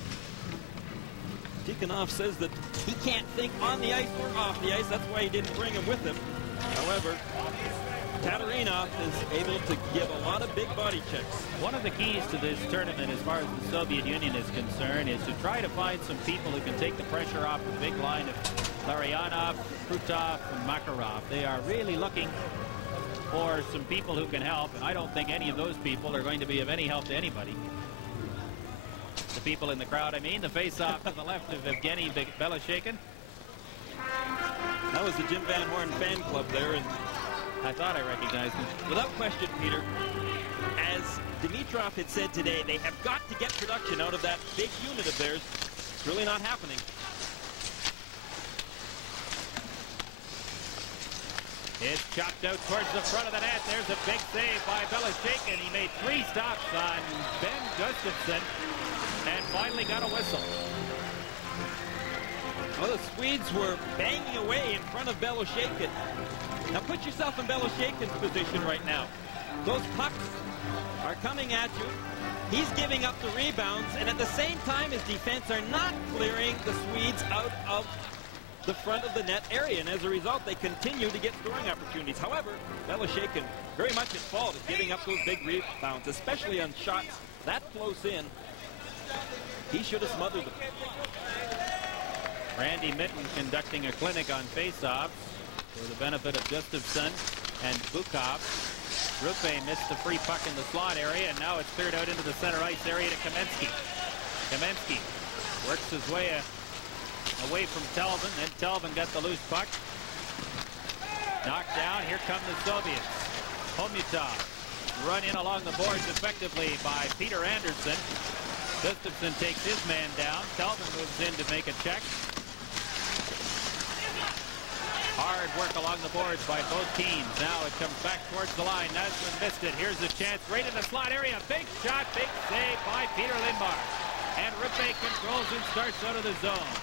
Tikhonov says that he can't think on the ice or off the ice. That's why he didn't bring him with him. However, Tatarinov is able to give a lot of big body checks. One of the keys to this tournament as far as the Soviet Union is concerned is to try to find some people who can take the pressure off the big line of Larionov, Krutov, and Makarov. They are really looking for some people who can help, and I don't think any of those people are going to be of any help to anybody. The people in the crowd, I mean. The face-off to the left of Evgeny Beloshekin. That was the Jim Van Horn fan club there, and I thought I recognized him. Without question, Peter, as Dimitrov had said today, they have got to get production out of that big unit of theirs. It's really not happening. It's chopped out towards the front of the net. There's a big save by Beloshekin. He made 3 stops on Ben Gustafsson and finally got a whistle. Well, the Swedes were banging away in front of Beloshekin. Now put yourself in Beloshekin's position right now. Those pucks are coming at you. He's giving up the rebounds, and at the same time his defense are not clearing the Swedes out of the front of the net area, and as a result they continue to get scoring opportunities. However, Beloshekin very much at fault of giving up those big rebounds, especially on shots that close in. He should have smothered them. Randy Mitten conducting a clinic on face-offs for the benefit of Gustafsson and Bukov. Rupe missed the free puck in the slot area, and now it's cleared out into the center ice area to Kamensky. Kamensky works his way away from Telvin, then Telvin got the loose puck. Knocked down, here come the Soviets. Homutov run in along the boards effectively by Peter Anderson. Gustafsson takes his man down. Telvin moves in to make a check. Hard work along the boards by both teams. Now it comes back towards the line. Naslund missed it. Here's a chance right in the slot area. Big shot, big save by Peter Lindmark. And Rupe controls and starts out of the zone.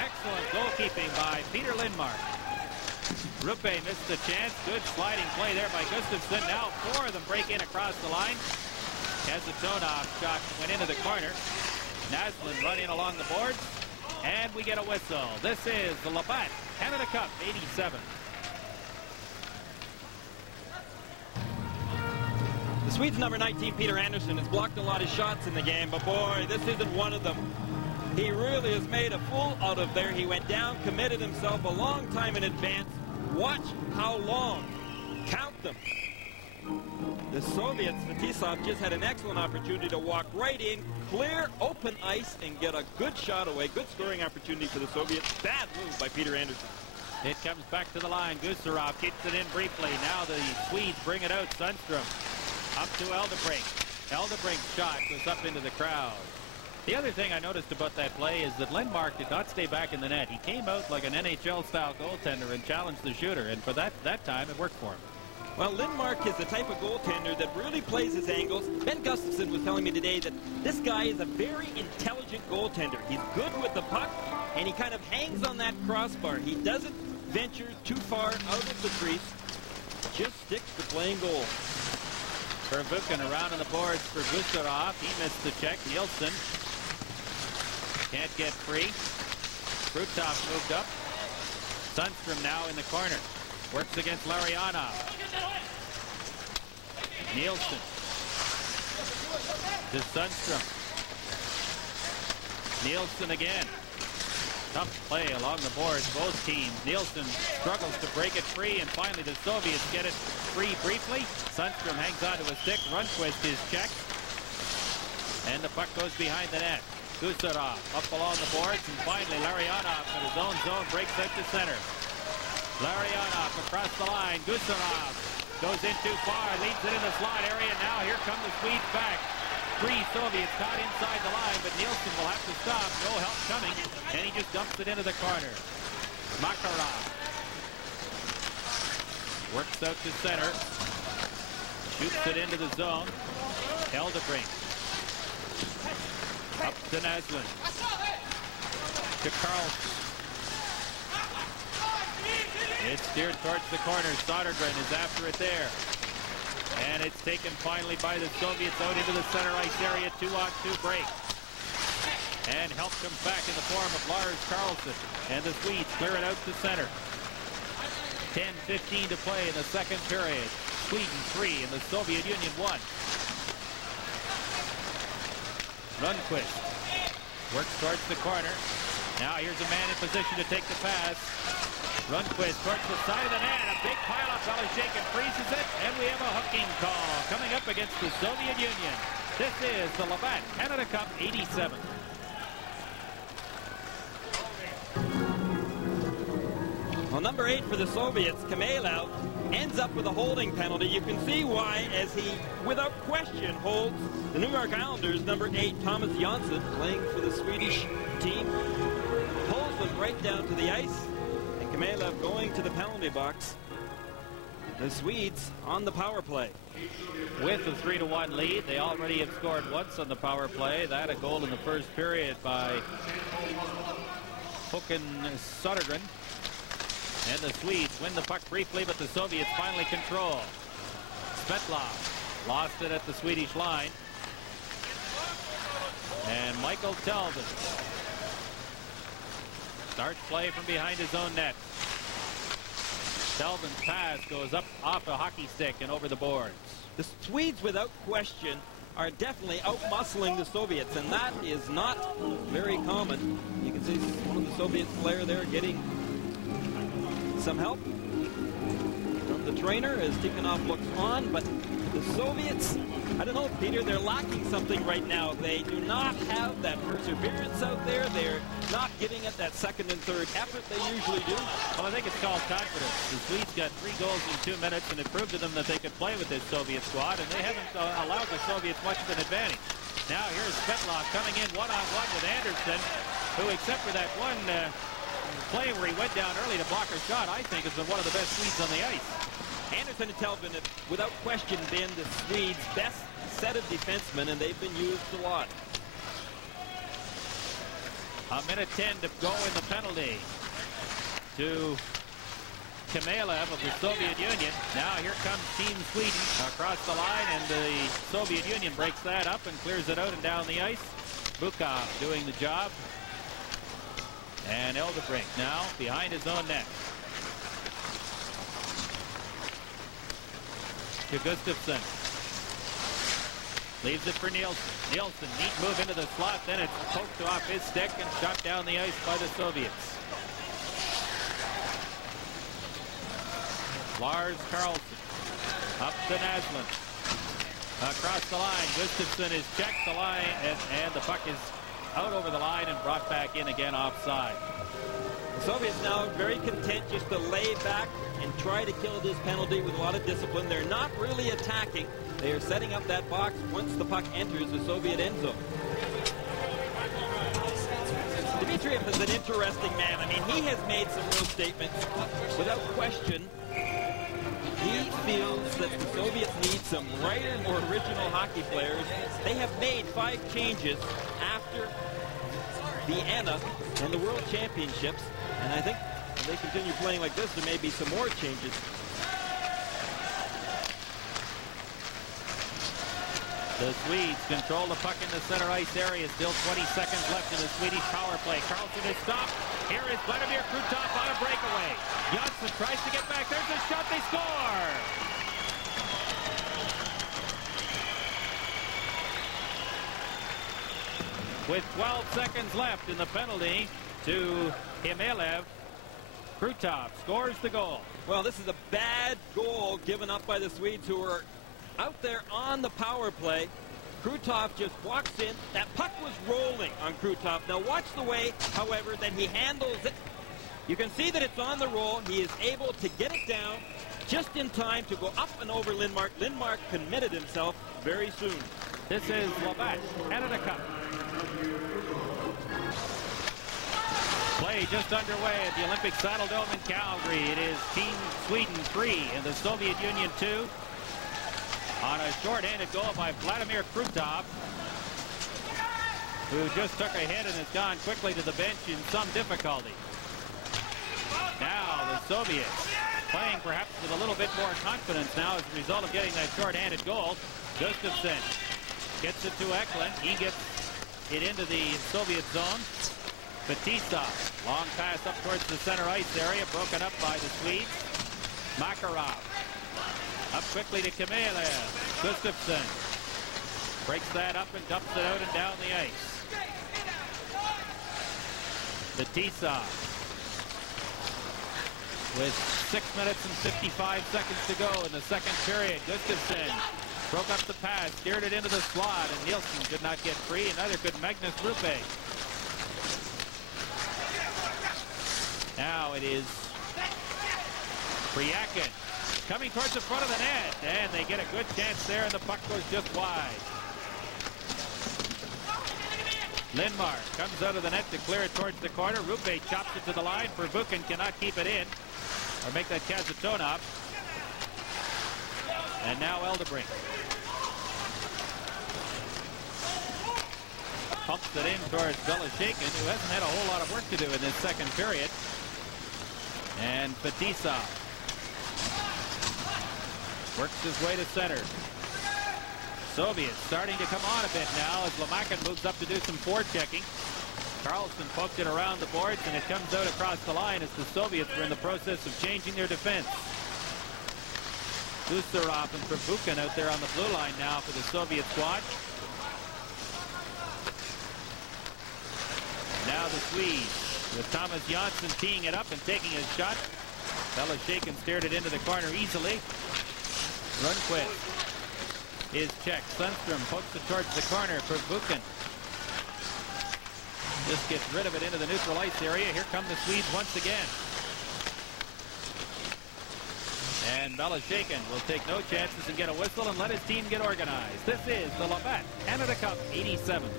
Excellent goalkeeping by Peter Lindmark. Rupe missed the chance. Good sliding play there by Gustafsson. Now 4 of them break in across the line. Kazatonov shot went into the corner. Naslund run in along the boards. And we get a whistle. This is the Labatt Canada Cup 87. The Swedes' number 19, Peter Anderson, has blocked a lot of shots in the game, but boy, this isn't one of them. He really has made a fool out of there. He went down, committed himself a long time in advance. Watch how long. Count them. The Soviets, Fetisov, just had an excellent opportunity to walk right in, clear, open ice, and get a good shot away. Good scoring opportunity for the Soviets. Bad move by Peter Anderson. It comes back to the line. Gusarov keeps it in briefly. Now the Swedes bring it out. Sundstrom up to Eldebrink. Eldebrink's shot goes up into the crowd. The other thing I noticed about that play is that Lindmark did not stay back in the net. He came out like an NHL-style goaltender and challenged the shooter, and for that time it worked for him. Well, Lindmark is the type of goaltender that really plays his angles. Ben Gustafsson was telling me today that this guy is a very intelligent goaltender. He's good with the puck, and he kind of hangs on that crossbar. He doesn't venture too far out of the crease. Just sticks to playing goal. Verbuchen around on the boards for Gusarov. He missed the check. Nielsen can't get free. Krutov moved up. Sundstrom now in the corner. Works against Larionov. Nielsen to Sundstrom. Nielsen again. Tough play along the boards, both teams. Nielsen struggles to break it free, and finally the Soviets get it free briefly. Sundstrom hangs onto a stick. Rundqvist is checked. And the puck goes behind the net. Gusarov up along the boards, and finally Larionov in his own zone breaks out to center. Larionov across the line. Gusarov goes in too far, leads it in the slot area. Now here come the Swedes back. 3 Soviets caught inside the line, but Nielsen will have to stop. No help coming, and he just dumps it into the corner. Makarov works out to center. Shoots it into the zone. Hildebring. Up to Naslund. To Carlson. It's steered towards the corner. Sodergren is after it there. And it's taken finally by the Soviets out into the center ice area. 2-on-2 break. And help comes back in the form of Lars Carlson. And the Swedes clear it out to center. 10:15 to play in the second period. Sweden 3 and the Soviet Union 1. Rundqvist works towards the corner. Now here's a man in position to take the pass. Rundqvist towards the side of the net. A big pile-up. Belashekin freezes it, and we have a hooking call coming up against the Soviet Union. This is the Labatt Canada Cup 87. Well, number 8 for the Soviets, Kamelov, ends up with a holding penalty. You can see why, as he, without question, holds the New York Islanders' number 8, Thomas Jonsson, playing for the Swedish team, pulls them right down to the ice, and Kamelov going to the penalty box. The Swedes on the power play. With a 3-1 lead, they already have scored once on the power play. That a goal in the first period by Håkan Sodergren. And the Swedes win the puck briefly, but the Soviets finally control. Svetlov lost it at the Swedish line. And Michael Telvin starts play from behind his own net. Telvin's pass goes up off a hockey stick and over the boards. The Swedes, without question, are definitely out-muscling the Soviets, and that is not very common. You can see one of the Soviet players there getting some help from the trainer as Tikhonov looks on, but the Soviets, I don't know, Peter, they're lacking something right now. They do not have that perseverance out there. They're not giving it that second and third effort they usually do. Well, I think it's called confidence. The Swedes got 3 goals in 2 minutes, and it proved to them that they could play with this Soviet squad, and they haven't allowed the Soviets much of an advantage. Now here's Svetlov coming in one-on-one with Anderson, who, except for that one play where he went down early to block a shot, I think has been one of the best Swedes on the ice. Anderson and Telvin have, without question, been the Swedes' best set of defensemen, and they've been used a lot. A minute 10 to go in the penalty to Kamelov of the Soviet Union. Now here comes Team Sweden across the line, and the Soviet Union breaks that up and clears it out and down the ice. Bukov doing the job. And Hildebring now behind his own net. To Gustafsson. Leaves it for Nielsen. Nielsen, neat move into the slot, then it's poked off his stick and shot down the ice by the Soviets. Lars Carlson up to Naslund. Across the line, Gustafsson is checked the line, and the puck is out over the line and brought back in again offside. The Soviets now very content just to lay back and try to kill this penalty with a lot of discipline. They're not really attacking. They are setting up that box once the puck enters the Soviet end zone. Dmitriev is an interesting man. I mean, he has made some real statements. Without question, he feels that the Soviets need some brighter, more original hockey players. They have made 5 changes after Vienna and the World Championships, and I think if they continue playing like this, there may be some more changes. The Swedes control the puck in the center ice area. Still 20 seconds left in the Swedish power play. Carlson is stopped. Here is Vladimir Krutov on a breakaway. Jonsson tries to get back. There's a shot. They score! With 12 seconds left in the penalty, to Himelev. Krutov scores the goal. Well, this is a bad goal given up by the Swedes, who are out there on the power play. Krutov just walks in. That puck was rolling on Krutov. Now watch the way, however, that he handles it. You can see that it's on the roll. He is able to get it down just in time to go up and over Lindmark. Lindmark committed himself very soon. This is Labatt, Canada Cup. Play just underway at the Olympic Saddle Dome in Calgary. It is Team Sweden 3 and the Soviet Union 2. On a short-handed goal by Vladimir Krutov, who just took a hit and has gone quickly to the bench in some difficulty. Now the Soviets playing perhaps with a little bit more confidence now as a result of getting that short-handed goal. Gustafsson gets it to Eklund. He gets it into the Soviet zone. Batista, long pass up towards the center ice area, broken up by the Swedes. Makarov, up quickly to Kamelev. Gustafsson breaks that up and dumps it out and down the ice. Batista with 6 minutes and 55 seconds to go in the second period. Gustafsson broke up the pass, steered it into the slot, and Nielsen could not get free, and neither could Magnus Rupe. Now it is Priakin coming towards the front of the net, and they get a good chance there, and the puck goes just wide. Lindmark comes out of the net to clear it towards the corner. Rupe chops it to the line. Pervukin cannot keep it in, or make that Kazatonov. And now Eldebrink pumps it in towards Belashekin, who hasn't had a whole lot of work to do in this second period. And Batista works his way to center. Soviets starting to come on a bit now as Lamakin moves up to do some forechecking. Carlson poked it around the boards, and it comes out across the line as the Soviets were in the process of changing their defense. Gusarov and Pervukin out there on the blue line now for the Soviet squad. Now the Swedes with Thomas Jansson teeing it up and taking his shot. Belashekin steered it into the corner easily. Rundqvist is checked. Sundstrom pokes it towards the corner. Pervukin just gets rid of it into the neutral ice area. Here come the Swedes once again. And Belashekin will take no chances and get a whistle and let his team get organized. This is the Labatt Canada Cup 87.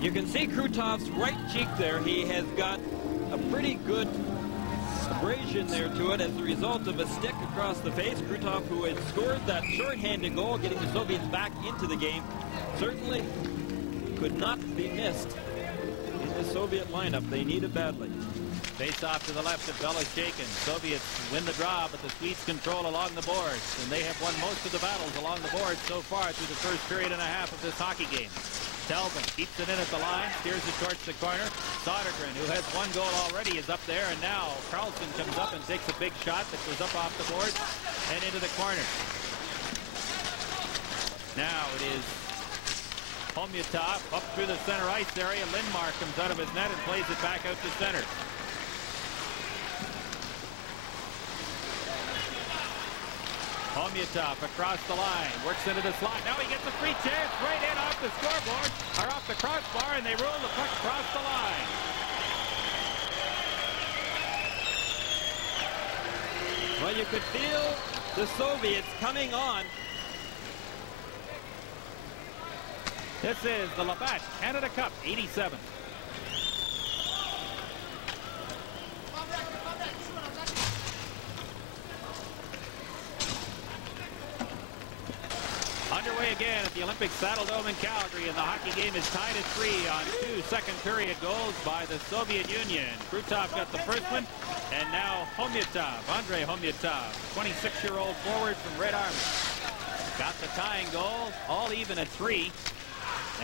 You can see Krutov's right cheek there. He has got a pretty good abrasion there to it as a result of a stick across the face. Krutov, who had scored that short-handed goal, getting the Soviets back into the game, certainly could not be missed in the Soviet lineup. They need it badly. Face off to the left of Belashekin. Soviets win the draw, but the Swedes control along the boards, and they have won most of the battles along the boards so far through the first period and a half of this hockey game. Telvin keeps it in at the line, steers it towards the corner. Sodergren, who has one goal already, is up there, and now Carlson comes up and takes a big shot that goes up off the boards and into the corner. Now it is Homyatov up through the center ice area. Lindmark comes out of his net and plays it back out to center. Homyatov across the line, works into the slot. Now he gets a free chance right in off the scoreboard, or off the crossbar, and they roll the puck across the line. Well, you could feel the Soviets coming on. This is the Labatt Canada Cup 87. Underway again at the Olympic Saddle Dome in Calgary, and the hockey game is tied at 3 on 2 second-period goals by the Soviet Union. Krutov got the first one, and now Homyatov, Andrei Homyatov, 26-year-old forward from Red Army, got the tying goal, all even at 3.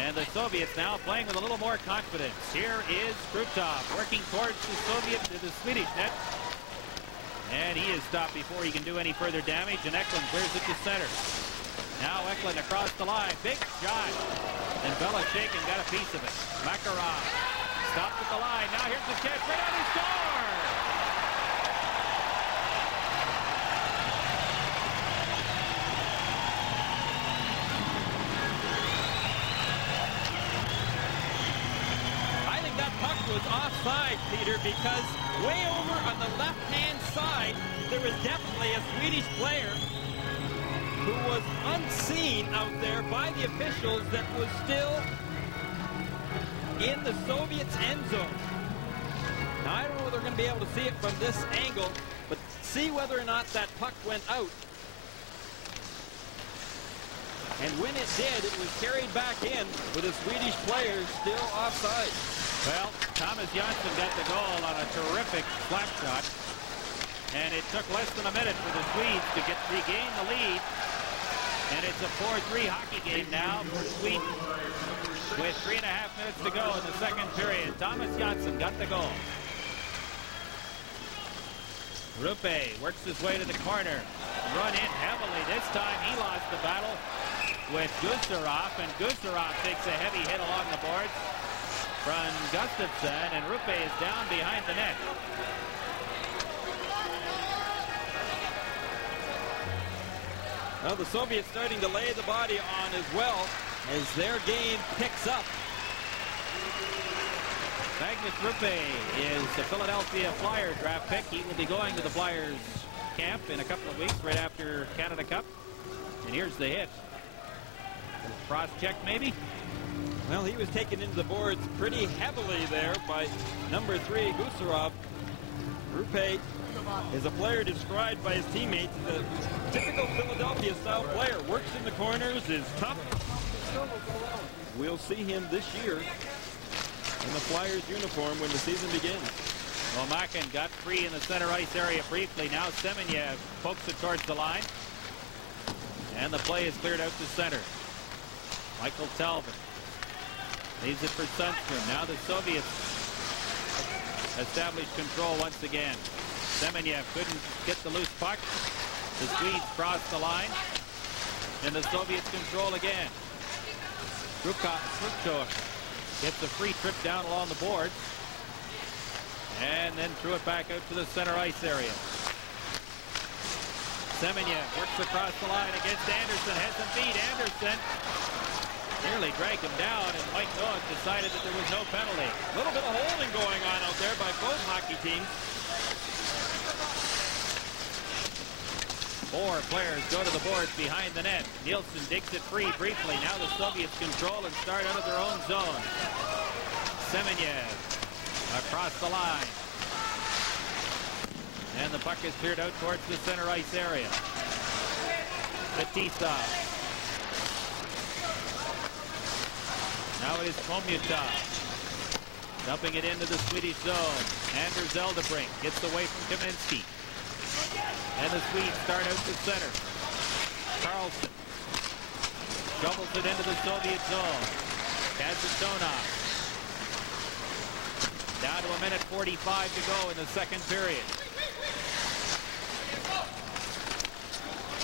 And the Soviets now playing with a little more confidence. Here is Krutov working towards the Swedish net. And he is stopped before he can do any further damage, and Eklund clears it to center. Now Eklund across the line. Big shot. And Belashikin got a piece of it. Makarov stopped at the line. Now here's the catch. Right on, he scores! I think that puck was offside, Peter, because way over on the left-hand side, there was definitely a Swedish player who was unseen out there by the officials that was still in the Soviets' end zone. Now, I don't know if they're going to be able to see it from this angle, but see whether or not that puck went out. And when it did, it was carried back in with the Swedish players still offside. Well, Thomas Jansson got the goal on a terrific slap shot. And it took less than a minute for the Swedes to regain the lead. And it's a 4-3 hockey game now for Sweden with 3.5 minutes to go in the second period. Thomas Jansson got the goal. Rupe works his way to the corner. Run in heavily. This time he lost the battle with Gusarov, and Gusarov takes a heavy hit along the boards from Gustafsson, and Rupe is down behind the net. Well, the Soviets starting to lay the body on as well as their game picks up. Magnus Rupe is the Philadelphia Flyers draft pick. He will be going to the Flyers camp in a couple of weeks right after Canada Cup. And here's the hit. Cross check maybe? Well, he was taken into the boards pretty heavily there by number 3, Gusarov. Rupe is a player described by his teammates as a typical Philadelphia-style player. Works in the corners, is tough. We'll see him this year in the Flyers uniform when the season begins. Well, Makin got free in the center ice area briefly. Now Semenyev pokes it towards the line. And the play is cleared out to center. Michael Talbot leaves it for Sundstrom. Now the Soviets establish control once again. Semenyev couldn't get the loose puck. The Swedes cross the line. And the Soviets control again. Krukov gets a free trip down along the boards. And then threw it back out to the center ice area. Semenyev works across the line against Anderson. Has him beat. Anderson nearly dragged him down, and Mike Noack decided that there was no penalty. A little bit of holding going on out there by both hockey teams. 4 players go to the boards behind the net. Nielsen digs it free briefly. Now the Soviets control and start out of their own zone. Semenyev across the line. And the puck is cleared out towards the center ice area. Batista. Now it is Komutov. Dumping it into the Swedish zone. Anders Eldebrink gets away from Kaminsky. And the Swedes start out to center. Carlson shovels it into the Soviet zone. Kazatonov. Down to a minute 45 to go in the second period.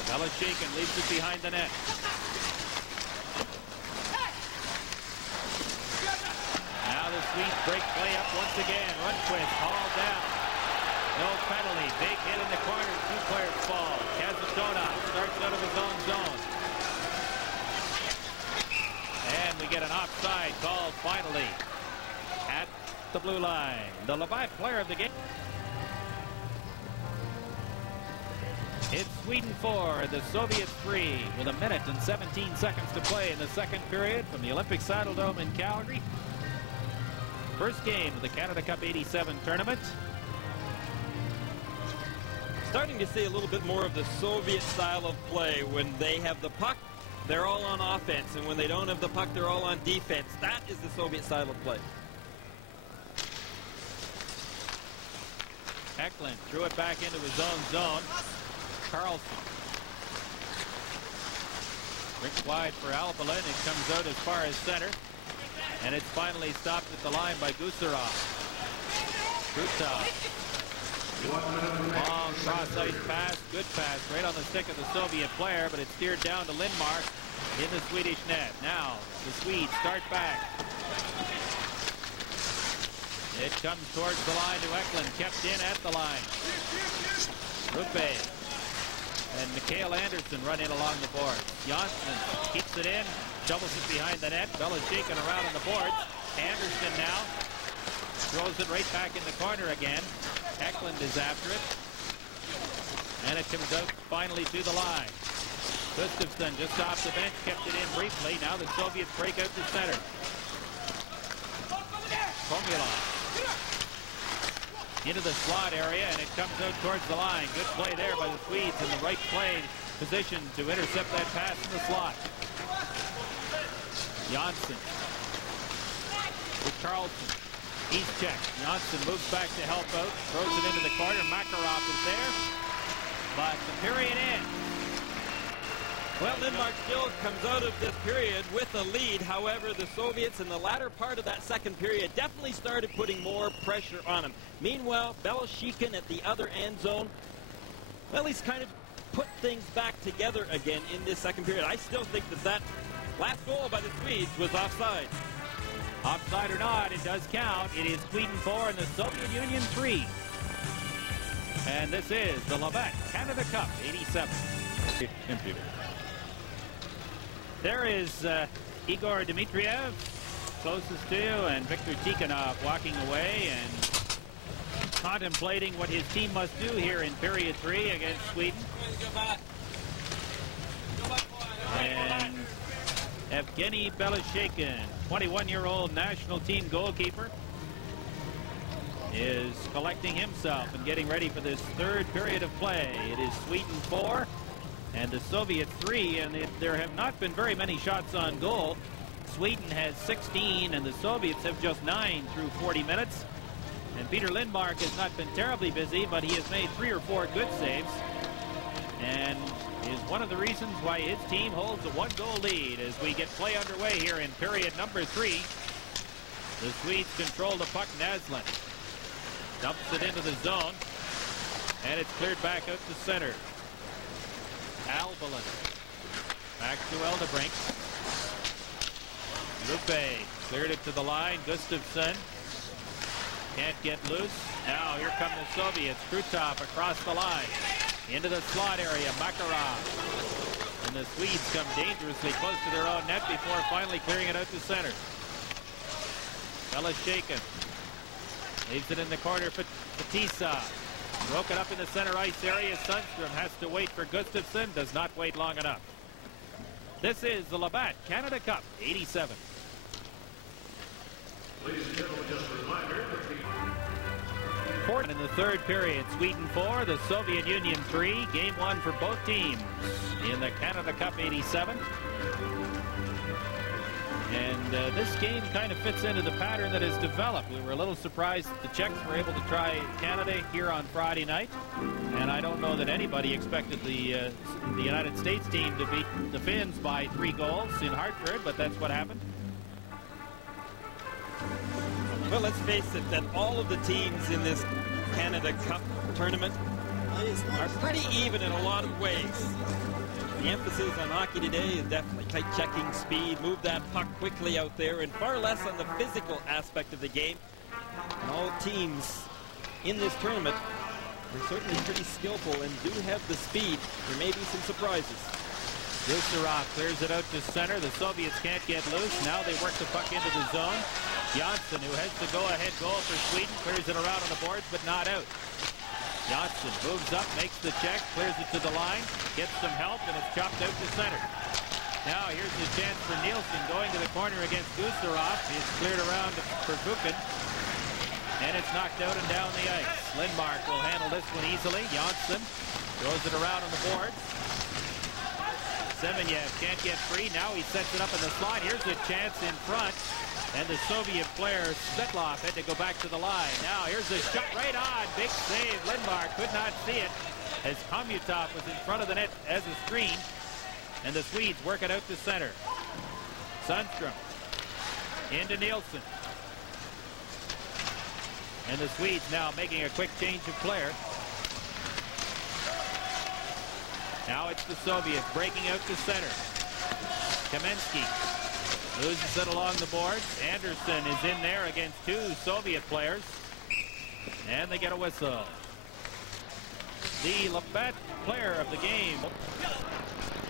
Belashikin leaves it behind the net. Now the Swedes break play up once again. Rundqvist hauled down. No penalty. Big hit in the corner. 2 players fall. Kazatonov starts out of his own zone. And we get an offside called finally at the blue line. The Lviv player of the game. It's Sweden 4, the Soviets 3, with a minute and 17 seconds to play in the second period from the Olympic Saddle Dome in Calgary. First game of the Canada Cup 87 tournament. Starting to see a little bit more of the Soviet style of play. When they have the puck, they're all on offense, and when they don't have the puck, they're all on defense. That is the Soviet style of play. Eklund threw it back into his own zone. Carlson. Rick wide for Albalin. It comes out as far as center. And it's finally stopped at the line by Gusarov. Krutov Long cross-ice pass, good pass, right on the stick of the Soviet player, but it's steered down to Lindmark in the Swedish net. Now, the Swedes start back. It comes towards the line to Eklund, kept in at the line. Rupe and Mikhail Anderson run in along the boards. Janssen keeps it in, doubles it behind the net. Bella's shaking around on the boards. Anderson now throws it right back in the corner again. Eklund is after it. And it comes out finally to the line. Gustafsson just off the bench, kept it in briefly. Now the Soviets break out to center. Komulov into the slot area, and it comes out towards the line. Good play there by the Swedes in the right play position to intercept that pass in the slot. Janssen with Carlson. He's checked. Janssen moves back to help out, throws it into the corner. Makarov is there, but the period ends. Well, Lindmark still comes out of this period with a lead. However, the Soviets in the latter part of that second period definitely started putting more pressure on him. Meanwhile, Beloshikin at the other end zone, well, he's kind of put things back together again in this second period. I still think that last goal by the Swedes was offside. Offside or not, it does count. It is Sweden 4 and the Soviet Union 3. And this is the Labatt Canada Cup 87. Empty. There is Igor Dmitriev, closest to, and Viktor Tikhonov walking away and contemplating what his team must do here in period 3 against Sweden. And Evgeny Beloshikin, 21-year-old national team goalkeeper, is collecting himself and getting ready for this third period of play. It is Sweden 4 and the Soviets 3, and there have not been very many shots on goal. Sweden has 16 and the Soviets have just 9 through 40 minutes. And Peter Lindmark has not been terribly busy, but he has made 3 or 4 good saves and is one of the reasons why his team holds a 1-goal lead as we get play underway here in period number 3. The Swedes control the puck. Naslund dumps it into the zone, and it's cleared back out to center. Albalin back to Eldebrink. Rupe cleared it to the line. Gustafsson can't get loose. Now here come the Soviets. Krutov across the line into the slot area. Makarov, and the Swedes come dangerously close to their own net before finally clearing it out to center. Beloshikin leaves it in the corner for Fetisov. Broken up in the center ice area. Sundstrom has to wait for Gustafsson. Does not wait long enough. This is the Labatt Canada Cup 87. Ladies and gentlemen, just a reminder. In the third period, Sweden 4, the Soviet Union 3. Game 1 for both teams in the Canada Cup 87. And this game kind of fits into the pattern that has developed. We were a little surprised that the Czechs were able to try Canada here on Friday night. And I don't know that anybody expected the United States team to beat the Finns by 3 goals in Hartford, but that's what happened. Well, let's face it, that all of the teams in this Canada Cup tournament are pretty even in a lot of ways. The emphasis on hockey today is definitely tight checking, speed, move that puck quickly out there, and far less on the physical aspect of the game. And all teams in this tournament are certainly pretty skillful and do have the speed. There may be some surprises. Gusarov clears it out to center. The Soviets can't get loose. Now they work the puck into the zone. Janssen, who has the go-ahead goal for Sweden, clears it around on the boards, but not out. Janssen moves up, makes the check, clears it to the line, gets some help, and it's chopped out to center. Now here's the chance for Nielsen going to the corner against Gusarov. It's cleared around for Buchan, and it's knocked out and down the ice. Lindmark will handle this one easily. Janssen throws it around on the boards. Semenyev can't get free. Now he sets it up in the slot. Here's a chance in front. And the Soviet player, Svetlov, had to go back to the line. Now, here's a shot right on. Big save. Lindmark could not see it as Komutov was in front of the net as a screen. And the Swedes work it out to center. Sundstrom into Nielsen. And the Swedes now making a quick change of player. Now it's the Soviets breaking out to center. Kamensky loses it along the boards. Anderson is in there against two Soviet players. And they get a whistle. The Labatt player of the game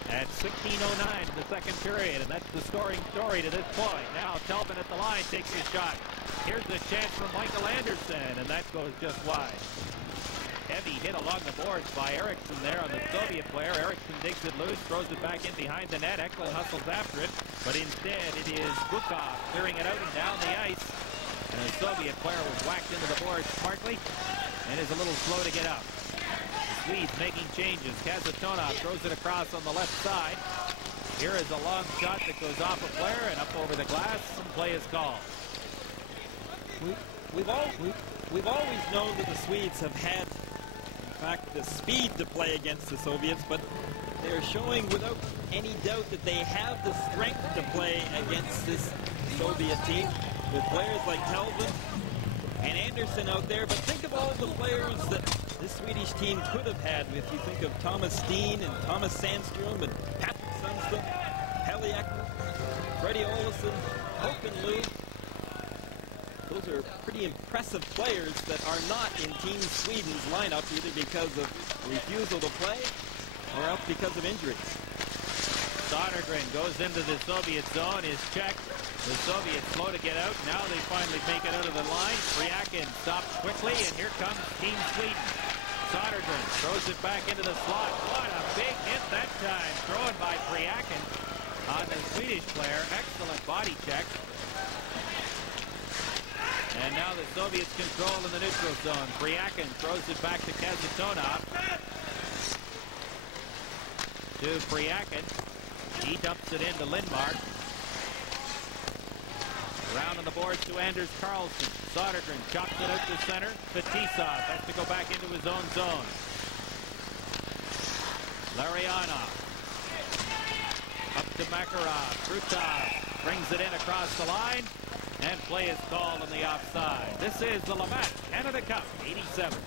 at 16:09 in the second period, and that's the scoring story to this point. Now Telvin at the line takes his shot. Here's the chance for Michael Anderson, and that goes just wide. Heavy hit along the boards by Eriksson there on the Soviet player. Eriksson digs it loose, throws it back in behind the net. Eklund hustles after it, but instead it is Bukov clearing it out and down the ice. And the Soviet player was whacked into the boards smartly and is a little slow to get up. The Swedes making changes. Kazatonov throws it across on the left side. Here is a long shot that goes off a player and up over the glass, and play is called. We've always known that the Swedes have had, in fact, the speed to play against the Soviets, but they're showing without any doubt that they have the strength to play against this Soviet team with players like Telvin and Anderson out there. But think of all the players that this Swedish team could have had. If you think of Thomas Steen and Thomas Sandstrom and Patrick Sundstrom, Pelle Ekman, Freddie Olsson, Håkan Lou. Those are pretty impressive players that are not in Team Sweden's lineup, either because of refusal to play or else because of injuries. Sodergren goes into the Soviet zone, is checked. The Soviets slow to get out. Now they finally make it out of the line. Priakin stops quickly, and here comes Team Sweden. Sodergren throws it back into the slot. What a big hit that time. Thrown by Priakin on the Swedish player. Excellent body check. And now the Soviets control in the neutral zone. Priakin throws it back to Kazatonov. To Priakin. He dumps it into Lindmark. Around on the boards to Anders Carlson. Sodergren chops it out to center. Fetisov has to go back into his own zone. Larionov. Up to Makarov. Krutov brings it in across the line. And play is called on the offside. This is the Labatt Canada Cup 87.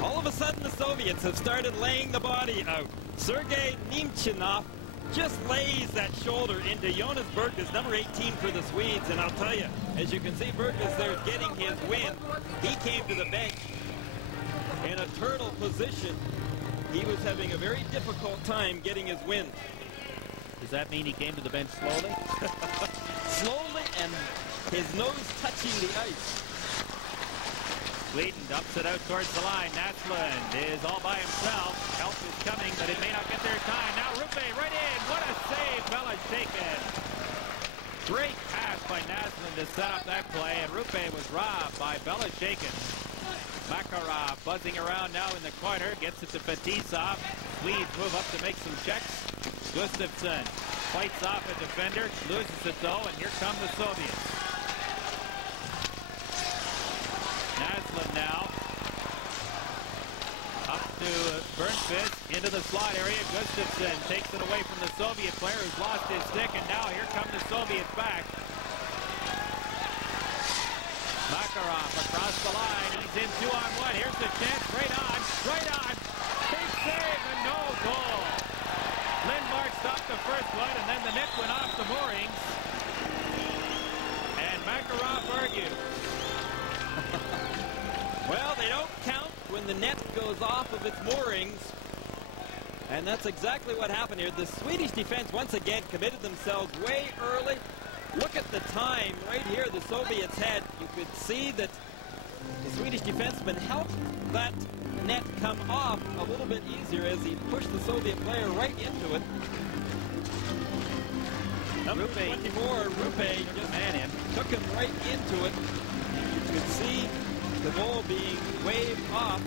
All of a sudden, the Soviets have started laying the body out. Sergei Nemchinov just lays that shoulder into Jonas Bergqvist, number 18 for the Swedes. And I'll tell you, as you can see, Bergqvist there getting his win. He came to the bench in a turtle position. He was having a very difficult time getting his win. Does that mean he came to the bench slowly? Slowly, and his nose touching the ice. Sweden dumps it out towards the line. Naslund is all by himself. Help is coming, but it may not get there in time. Now Rupe right in. What a save, Belashekin. Great pass by Naslund to set up that play, and Rupe was robbed by Belashekin. Makarov buzzing around now in the corner. Gets it to Fetisov. Swedes move up to make some checks. Gustafsson fights off a defender, loses it though, and here come the Soviets. Naslund now up to Bernfist into the slot area. Gustafsson takes it away from the Soviet player who's lost his stick, and now here come the Soviets back. Makarov across the line. He's in 2-on-1. Here's the chance. Right on. Big save and no goal. Lindmark stopped the first one, and then the net went off the moorings. And Makarov argued. Well, they don't count when the net goes off of its moorings. And that's exactly what happened here. The Swedish defense once again committed themselves way early. Look at the time right here the Soviets had. You could see that the Swedish defenseman helped that net come off a little bit easier as he pushed the Soviet player right into it. Number 24, Rupe just took him right into it. You could see the goal being waved off.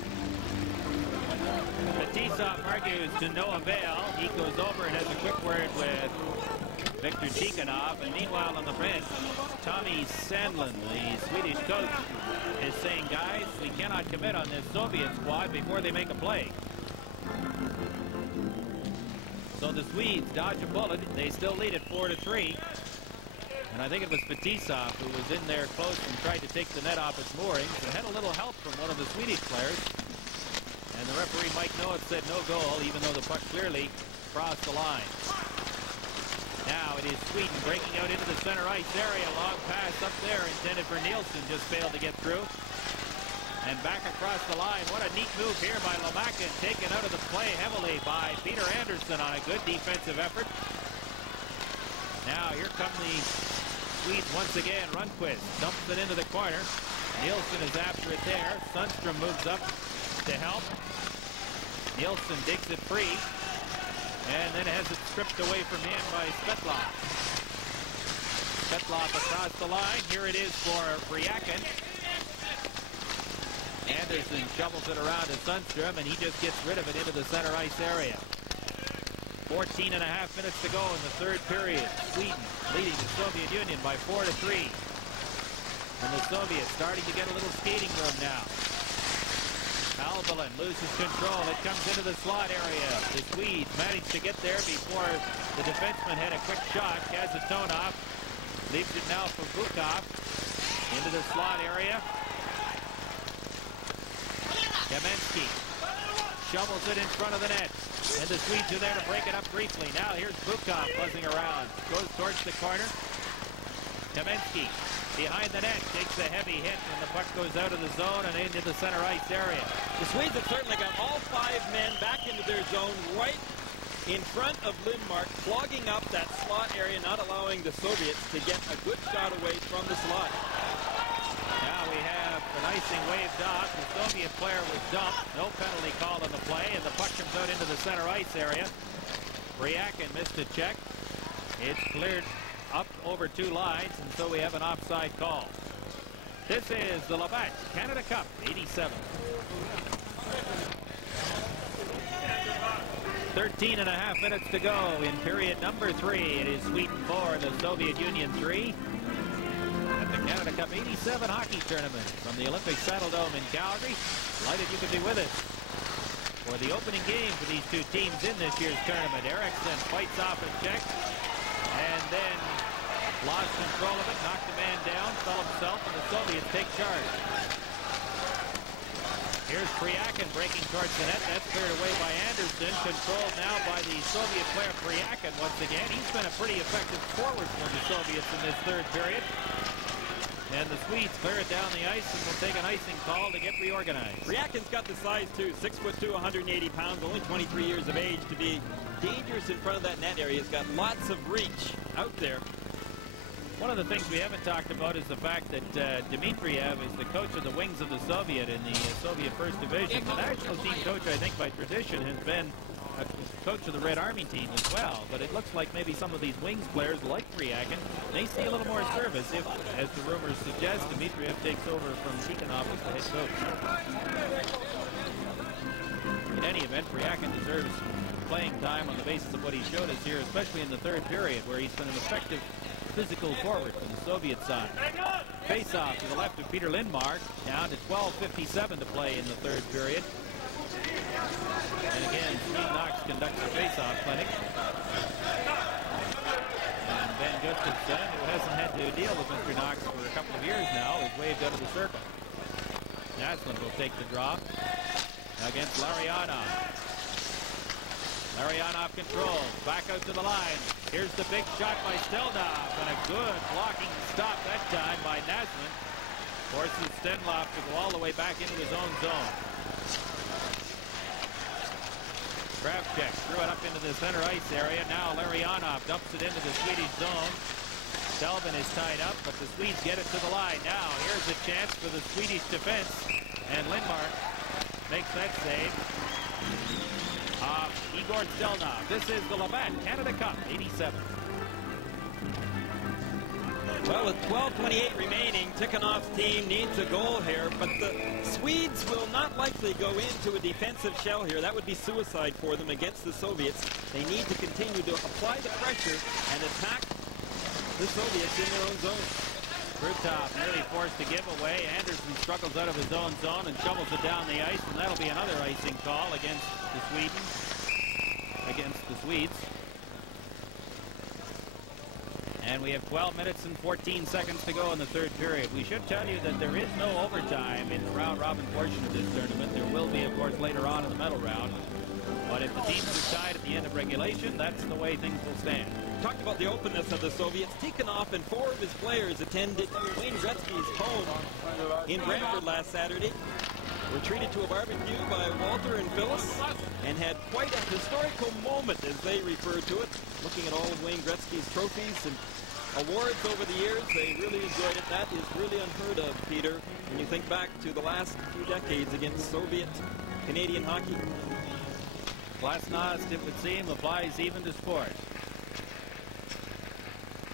Fetisov argues to no avail. He goes over and has a quick word with Viktor Tikhonov, and meanwhile on the bench, Tommy Sandlin, the Swedish coach, is saying, guys, we cannot commit on this Soviet squad before they make a play. So the Swedes dodge a bullet. They still lead at 4-3. And I think it was Fetisov who was in there close and tried to take the net off its moorings. It had a little help from one of the Swedish players. And the referee, Mike Noah, said no goal, even though the puck clearly crossed the line. Now it is Sweden breaking out into the center ice area. Long pass up there intended for Nielsen. Just failed to get through. And back across the line. What a neat move here by Lomakin. Taken out of the play heavily by Peter Anderson on a good defensive effort. Now here come the Swedes once again. Rundqvist dumps it into the corner. Nielsen is after it there. Sundstrom moves up to help. Nielsen digs it free. And then has it stripped away from him by Svetlov. Svetlov across the line. Here it is for Briakin. Anderson shovels it around to Sundstrom, and he just gets rid of it into the center ice area. 14 and a half minutes to go in the third period. Sweden leading the Soviet Union by 4-3. And the Soviets starting to get a little skating room now. Albalin loses control. It comes into the slot area. The Swedes managed to get there before the defenseman had a quick shot. Kazatonov leaves it now for Bukov into the slot area. Kamensky shovels it in front of the net. And the Swedes are there to break it up briefly. Now here's Bukov buzzing around. Goes towards the corner. Kamensky behind the net, takes a heavy hit, and the puck goes out of the zone and into the center ice area. The Swedes have certainly got all 5 men back into their zone right in front of Lindmark, clogging up that slot area, not allowing the Soviets to get a good shot away from the slot. Now we have an icing waved off. The Soviet player was dumped. No penalty called on the play, and the puck comes out into the center ice area. Briakin missed a check. It's cleared up over 2 lines, and so we have an offside call. This is the Labatt Canada Cup 87. 13 and a half minutes to go in period number 3. It is Sweden 4 and the Soviet Union 3 at the Canada Cup 87 hockey tournament from the Olympic Saddle Dome in Calgary. Delighted you could be with us for the opening game for these 2 teams in this year's tournament. Eriksson fights off a check and then lost control of it, knocked the man down, fell himself, and the Soviets take charge. Here's Briakin breaking towards the net. That's cleared away by Anderson. Controlled now by the Soviet player Briakin once again. He's been a pretty effective forward for the Soviets in this third period. And the Swedes clear it down the ice and will take an icing call to get reorganized. Briakin's got the size too, 6'2", 180 pounds, only 23 years of age to be dangerous in front of that net area. He's got lots of reach out there. One of the things we haven't talked about is the fact that Dmitriev is the coach of the wings of the Soviet in the Soviet First Division. The national team coach, I think, by tradition, has been a coach of the Red Army team as well. But it looks like maybe some of these wings players, like Briakin, may see a little more service if, as the rumors suggest, Dmitriev takes over from Tikhonov as the head coach. In any event, Briakin deserves playing time on the basis of what he showed us here, especially in the third period, where he's been an effective physical forward from the Soviet side. Face-off to the left of Peter Lindmark, down to 12:57 to play in the third period. And again, Steve Knox conducts the face-off clinic. And Ben Gustafson, who hasn't had to deal with Mr. Knox for a couple of years now, is waved out of the circle. Naslund will take the draw against Larionov. Larionov controls, back out to the line. Here's the big shot by Stelnov, and a good blocking stop that time by Naslund. Forces Stenlov to go all the way back into his own zone. Kravchuk threw it up into the center ice area. Now Larionov dumps it into the Swedish zone. Selvin is tied up, but the Swedes get it to the line. Now here's a chance for the Swedish defense, and Lindmark makes that save. Igor Stelnov. This is the Labatt Canada Cup 87. Well, with 12:28 remaining, Tikhonov's team needs a goal here, but the Swedes will not likely go into a defensive shell here. That would be suicide for them against the Soviets. They need to continue to apply the pressure and attack the Soviets in their own zone. Krutov nearly forced to give away. Anderson struggles out of his own zone and shovels it down the ice, and that'll be another icing call against the Swedes. And we have 12 minutes and 14 seconds to go in the third period. We should tell you that there is no overtime in the round-robin portion of this tournament. There will be, of course, later on in the medal round. But if the teams are tied at the end of regulation, that's the way things will stand. Talked about the openness of the Soviets. Tikhonov and 4 of his players attended Wayne Gretzky's home in Brantford last Saturday. Were treated to a barbecue by Walter and Phyllis and had quite a historical moment, as they refer to it, looking at all of Wayne Gretzky's trophies and awards over the years. They really enjoyed it. That is really unheard of, Peter, when you think back to the last few decades against Soviet-Canadian hockey. Glasnost, it would seem, applies even to sport.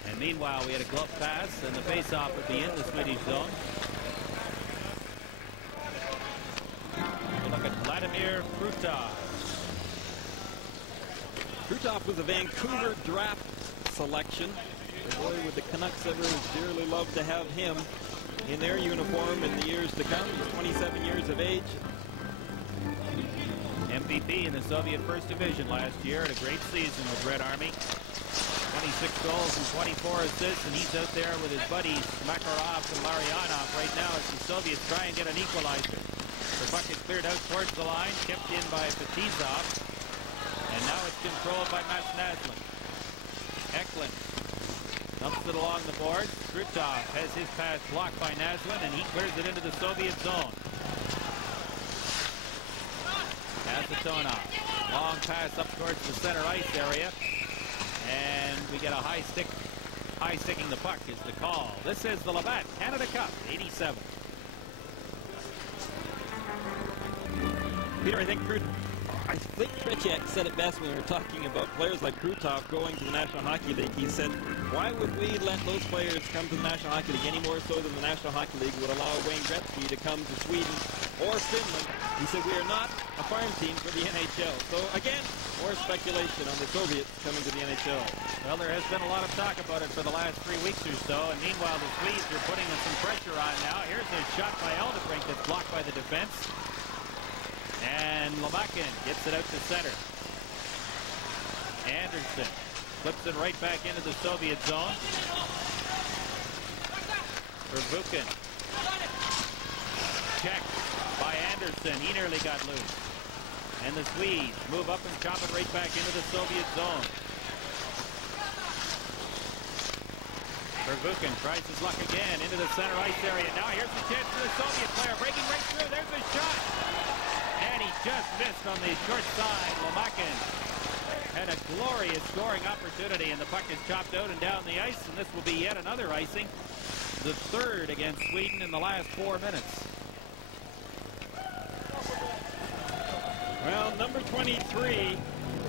And meanwhile, we had a glove pass, and the face-off would be in the Swedish zone. We look at Vladimir Krutov. Krutov was a Vancouver draft selection. Boy, would the Canucks ever dearly love to have him in their uniform in the years to come. He's 27 years of age. MVP in the Soviet First Division last year. Had a great season with Red Army. 26 goals and 24 assists, and he's out there with his buddies Makarov and Larionov right now as the Soviets try and get an equalizer. The puck is cleared out towards the line, kept in by Petizov, and now it's controlled by Mats Naslund. Eklund dumps it along the boards. Krutov has his pass blocked by Naslund, and he clears it into the Soviet zone. Asatonov, long pass up towards the center ice area, and we get a high sticking the puck is the call. This is the Labatt Canada Cup, 87. Peter, I think Tretiak said it best when we were talking about players like Krutov going to the National Hockey League. He said, why would we let those players come to the National Hockey League any more so than the National Hockey League would allow Wayne Gretzky to come to Sweden or Finland? He said, we are not a farm team for the NHL. So again, more speculation on the Soviets coming to the NHL. Well, there has been a lot of talk about it for the last 3 weeks or so, and meanwhile the Swedes are putting some pressure on now. Here's a shot by Eldebrink that's blocked by the defense. And Lomakin gets it out to center. Anderson flips it right back into the Soviet zone. Verbuchen. Checked by Anderson. He nearly got loose. And the Swedes move up and chop it right back into the Soviet zone. Verbuchen tries his luck again into the center ice area. Now here's the chance for the Soviet player. Breaking right through. There's the shot. And he just missed on the short side. Lomakin had a glorious scoring opportunity, and the puck is chopped out and down the ice, and this will be yet another icing. The third against Sweden in the last 4 minutes. Well, number 23,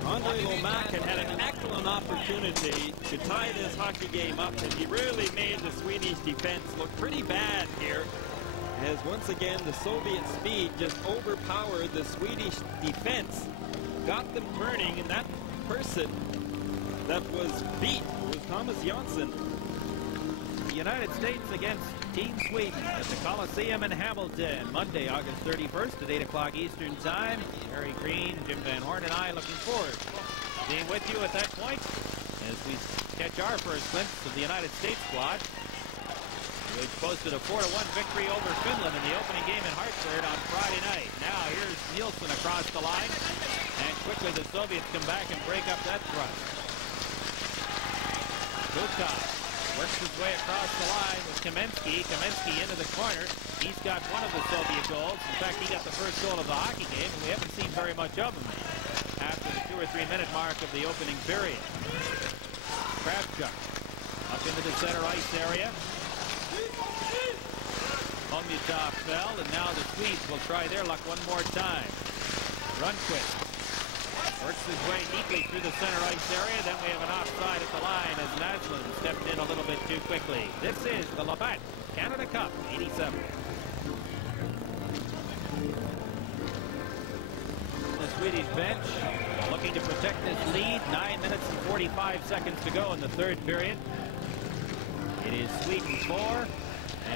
Andre Lomakin had an excellent opportunity to tie this hockey game up, and he really made the Swedish defense look pretty bad here, as once again the Soviet speed just overpowered the Swedish defense, got them turning, and that person that was beat was Thomas Jansson. The United States against Team Sweden at the Coliseum in Hamilton, Monday, August 31st at 8 o'clock Eastern Time. Harry Green, Jim Van Horn, and I looking forward to being with you at that point as we catch our first glimpse of the United States squad, which posted a 4-1 victory over Finland in the opening game in Hartford on Friday night. Now here's Nielsen across the line, and quickly the Soviets come back and break up that thrust. Krutov works his way across the line with Kamensky. Kamensky into the corner. He's got one of the Soviet goals. In fact, he got the first goal of the hockey game, and we haven't seen very much of him after the 2 or 3 minute mark of the opening period. Kravchuk up into the center ice area. Omyatov fell, and now the Swedes will try their luck one more time. Rundqvist works his way neatly through the center ice area. Then we have an offside at the line as Naslund stepped in a little bit too quickly. This is the Labatt Canada Cup, 87. The Swedish bench looking to protect this lead. 9 minutes and 45 seconds to go in the third period. It is Sweden 4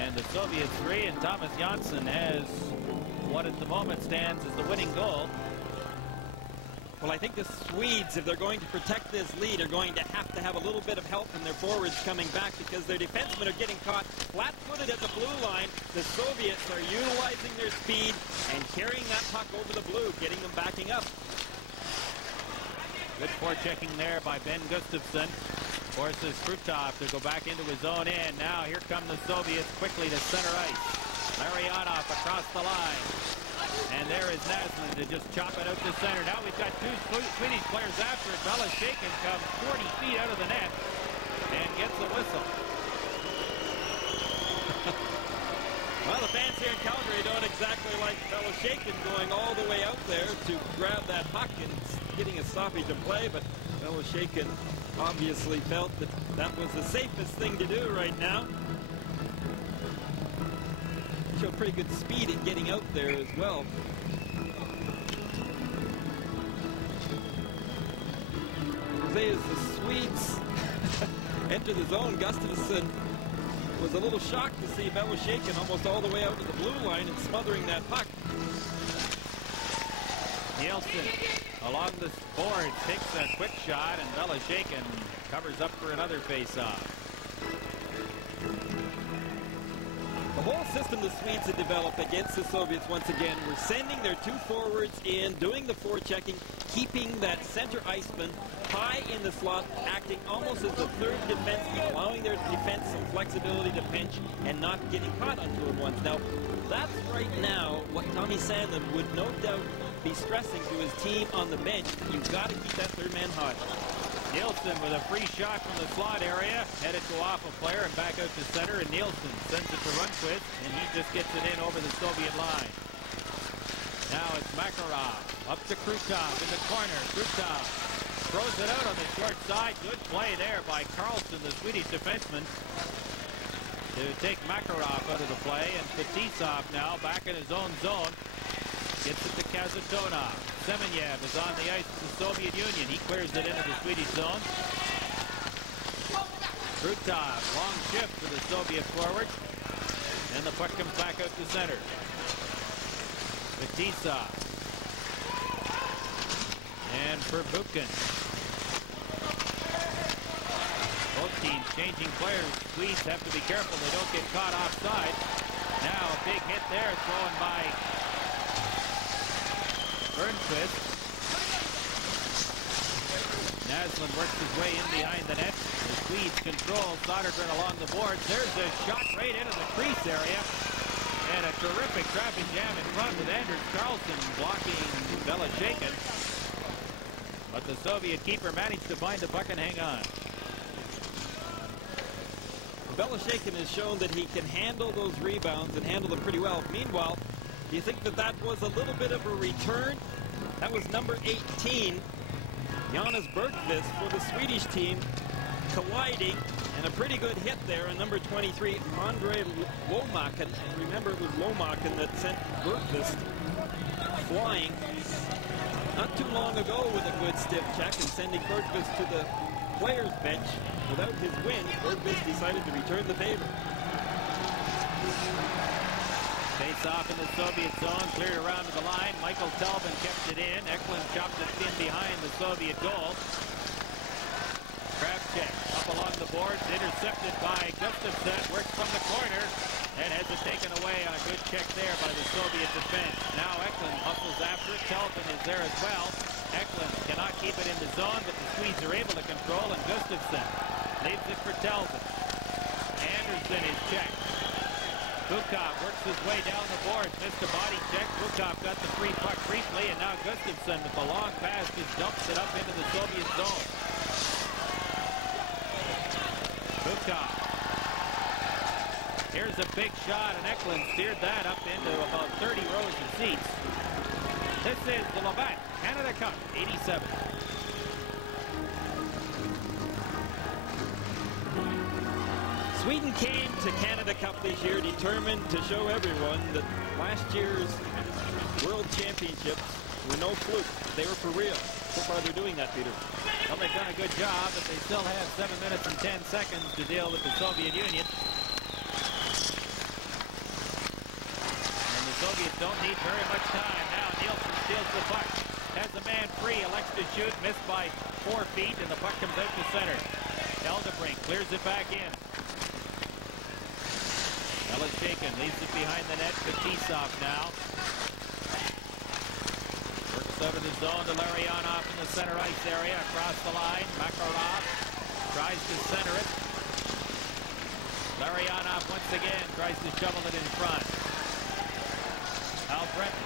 and the Soviets 3, and Thomas Jansson has what at the moment stands as the winning goal. Well, I think the Swedes, if they're going to protect this lead, are going to have a little bit of help from their forwards coming back because their defensemen are getting caught flat-footed at the blue line. The Soviets are utilizing their speed and carrying that puck over the blue, getting them backing up. Good forechecking there by Ben Gustafsson. Forces Krutov to go back into his own end. Now here come the Soviets quickly to center ice. Larionov across the line. And there is Naslund to just chop it out to center. Now we've got two Swedish players after it. Belashakin comes 40 feet out of the net and gets a whistle. Well, the fans here in Calgary don't exactly like Belashakin going all the way out there to grab that puck and getting a stoppage of play, but Belashakin obviously felt that that was the safest thing to do right now. Showed pretty good speed in getting out there as well. As the Swedes enter the zone, Gustafsson was a little shocked to see Belashakin almost all the way out to the blue line and smothering that puck. Nielsen along the board takes a quick shot, and Belashakin covers up for another face-off. The whole system the Swedes had developed against the Soviets once again were sending their two forwards in, doing the forechecking, keeping that center iceman high in the slot, acting almost as the third defenseman, allowing their defense some flexibility to pinch and not getting caught on 2-on-1s. Now, that's right now what Tommy Sandlin would no doubt be stressing to his team on the bench. You've got to keep that third man hot. Nielsen with a free shot from the slot area, headed to off a player and back out to center, and Nielsen sends it to Rundqvist, and he just gets it in over the Soviet line. Now it's Makarov, up to Krutov in the corner. Krutov throws it out on the short side. Good play there by Carlson, the Swedish defenseman, to take Makarov out of the play, and Fetisov now back in his own zone. Gets it to Kazatonov. Semenyev is on the ice for the Soviet Union. He clears it into the Swedish zone. Krutov, long shift for the Soviet forward. And the puck comes back out to center. Fetisov. And Perbukin. Both teams changing players. Swedes have to be careful they don't get caught offside. Now a big hit there thrown by Burnquist. Naslund works his way in behind the net. The Swedes control Sodergren along the boards. There's a shot right into the crease area. And a terrific traffic jam in front with Anders Carlson blocking Belashakin. But the Soviet keeper managed to find the puck and hang on. Belashakin has shown that he can handle those rebounds and handle them pretty well. Meanwhile, do you think that that was a little bit of a return? That was number 18, Jonas Bergqvist for the Swedish team, colliding, and a pretty good hit there on number 23, Andre Lomaken. And remember, it was Lomaken that sent Bergqvist flying not too long ago with a good stiff check and sending Bergqvist to the players' bench. Without his win, Bergqvist decided to return the favor. Face off in the Soviet zone, cleared around to the line. Michael Talbin kept it in. Eklund chopped it in behind the Soviet goal. Kravchuk up along the boards, intercepted by Gustafsson, works from the corner, and has it taken away on a good check there by the Soviet defense. Now Eklund hustles after it. Talbin is there as well. Eklund cannot keep it in the zone, but the Swedes are able to control, and Gustafsson leaves it for Talbin. Anderson is checked. Bukov works his way down the boards, missed a body check. Bukov got the free puck briefly, and now Gustafsson with the long pass just dumps it up into the Soviet zone. Bukov. Here's a big shot, and Eklund steered that up into about 30 rows of seats. This is the Labatt Canada Cup 87. Sweden came to Canada Cup this year determined to show everyone that last year's World Championships were no fluke. They were for real. So far they're doing that, Peter. Well, they've done a good job, but they still have 7 minutes and 10 seconds to deal with the Soviet Union. And the Soviets don't need very much time. Now Nielsen steals the puck. has a man free, elects to shoot, missed by 4 feet, and the puck comes out to center. Eldebrink clears it back in. Shaken leaves it behind the net. Fetisov now. Works out of the zone to Larionov in the center ice area. Across the line. Makarov tries to center it. Larionov once again tries to shovel it in front. Al Breton.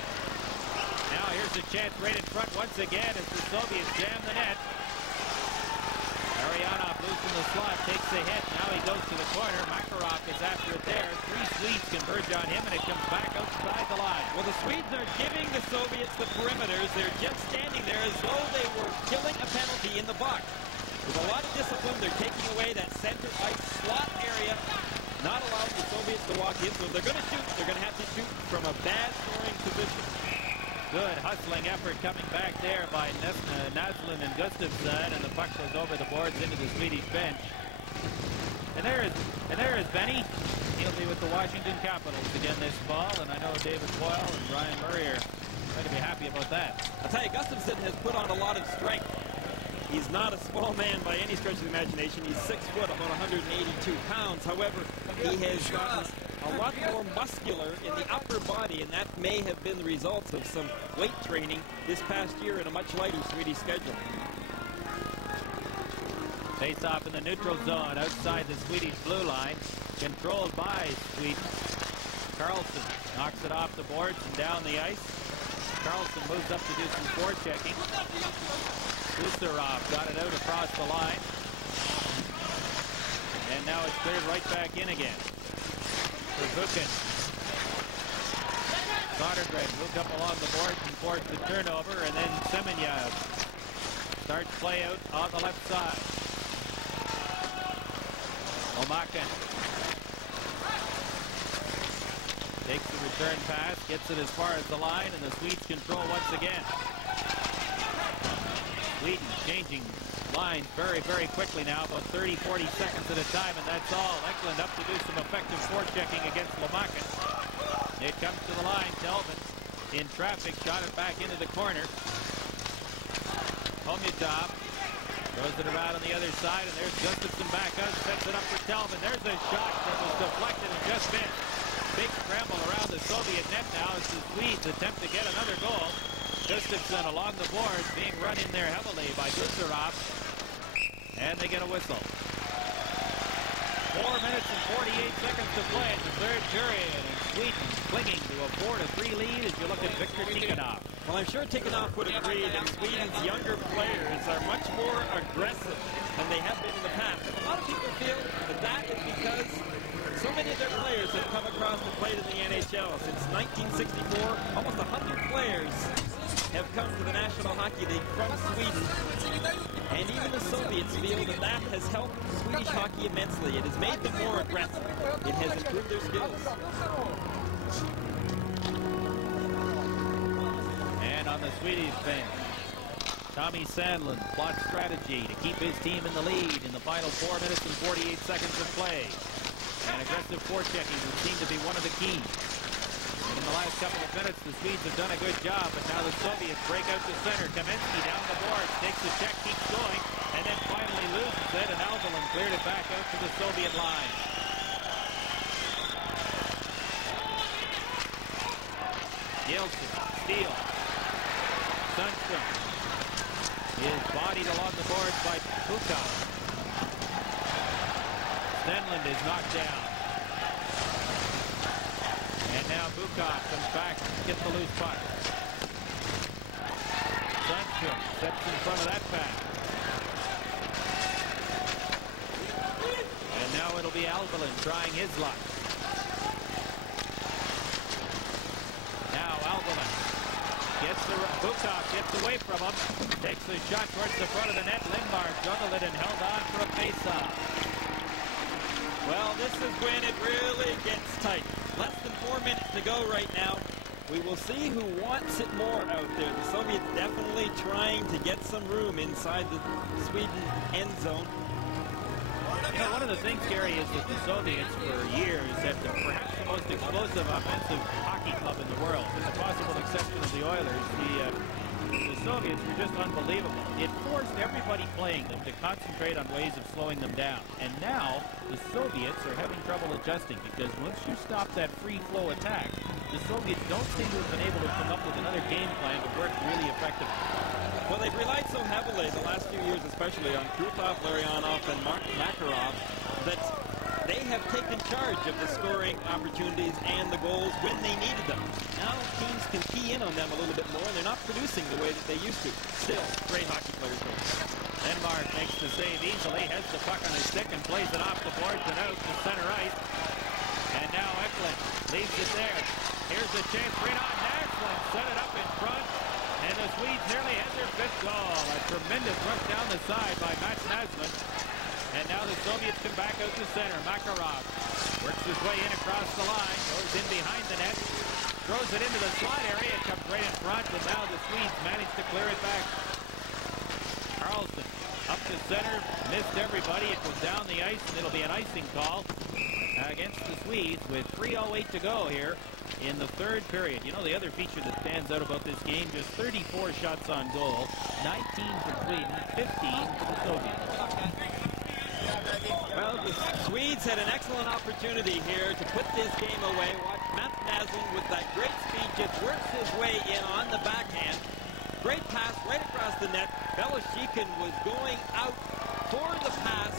Now here's a chance right in front once again as the Soviets jam the net. Larionov losing the slot, takes the hit. Now he goes to the corner. Makarov is after it there. 3 Swedes converge on him, and it comes back outside the line. Well, the Swedes are giving the Soviets the perimeters. They're just standing there as though they were killing a penalty in the box. With a lot of discipline, they're taking away that center ice slot area, not allowing the Soviets to walk in. So if they're going to shoot, they're going to have to shoot from a bad scoring position. Good hustling effort coming back there by Naslund and Gustafsson, and the puck goes over the boards into the Swedish bench. And there is Benny. He'll be with the Washington Capitals again this fall, and I know David Boyle and Ryan Murray are going to be happy about that. I'll tell you, Gustafsson has put on a lot of strength. He's not a small man by any stretch of the imagination. He's 6 foot, about 182 pounds. However, he has gotten a lot more muscular in the upper body, and that may have been the result of some weight training this past year in a much lighter Swedish schedule. Face off in the neutral zone outside the Swedish blue line, controlled by Sweden. Carlson knocks it off the boards and down the ice. Carlson moves up to do some forechecking. Kucherov got it out across the line. And now it's cleared right back in again. For Buchan. Sodergren moved up along the boards and forced the turnover, and then Semenya starts play out on the left side. Omakin takes the return pass, gets it as far as the line, and the Swedes control once again. Sweden changing lines very, very quickly now, about 30, 40 seconds at a time, and that's all. Eklund up to do some effective forechecking against Lomakin. It comes to the line. Telvin in traffic, shot it back into the corner. Homyatov throws it around on the other side, and there's Gustafsson back out, sets it up for Telvin. There's a shot that was deflected and just missed. Big scramble around the Soviet net now as the Swedes attempt to get another goal. Gustafsson along the boards, being run in there heavily by Kucherov. And they get a whistle. 4 minutes and 48 seconds to play in the third period. And Sweden clinging to a 4-3 lead as you look at Victor Tikhonov. Well, I'm sure Tikhonov would agree that Sweden's younger players are much more aggressive than they have been in the past. A lot of people feel that that is because so many of their players have come across and played in the NHL. Since 1964, almost 100 players have come to the National Hockey League from Sweden. And even the Soviets feel that that has helped Swedish hockey immensely. It has made them more aggressive. It has improved their skills. And on the Swedish bench, Tommy Sandlund plots strategy to keep his team in the lead in the final 4 minutes and 48 seconds of play. And aggressive forechecking would seem to be one of the keys. And in the last couple of minutes, the Swedes have done a good job, but now the Soviets break out to center. Kaminsky down the boards, takes the check, keeps going, and then finally loses it, and Alvelin cleared it back out to the Soviet line. Yeltsin, Steele, Sundstrom is bodied along the boards by Bukov. Stenlund is knocked down. And now Bukov comes back, gets the loose puck. Sundstrom steps in front of that pass. And now it'll be Alvelin trying his luck. Now Alvelin Bukov gets away from him, takes the shot towards the front of the net. Lindbar juggled it and held on for a face-off. Well, this is when it really gets tight. Less than 4 minutes to go right now. We will see who wants it more out there. The Soviets definitely trying to get some room inside the Sweden end zone. You know, one of the things, Gary, is that the Soviets for years have perhaps the most explosive offensive hockey club in the world. With the possible exception of the Oilers, the The Soviets were just unbelievable. It forced everybody playing them to concentrate on ways of slowing them down. And now, the Soviets are having trouble adjusting because once you stop that free flow attack, the Soviets don't seem to have been able to come up with another game plan to work really effectively. Well, they've relied so heavily the last few years, especially on Krutov, Larionov, and Makarov, that they have taken charge of the scoring opportunities and the goals when they needed them. Now teams can key in on them a little bit more, and they're not producing the way that they used to. Still, great hockey players. Denmark makes the save easily, has the puck on his stick and plays it off the boards and out to center ice. And now Eklund leaves it there. Here's a chance. Bring on Eklund. Set it up in front. And the Swedes nearly had their fifth goal. A tremendous rush down the side by Mats Nasman. And now the Soviets come back out to center. Makarov works his way in across the line. Goes in behind the net. Throws it into the slot area. It comes right in front. And now the Swedes manage to clear it back. Carlson up to center. Missed everybody. It was down the ice. And it'll be an icing call against the Swedes with 3:08 to go here in the third period. You know, the other feature that stands out about this game, just 34 shots on goal. 19 for Sweden. 15 for the Soviets. Well, the Swedes had an excellent opportunity here to put this game away. Watch Matt Naslund with that great speed just works his way in on the backhand. Great pass right across the net. Belashikhin was going out for the pass.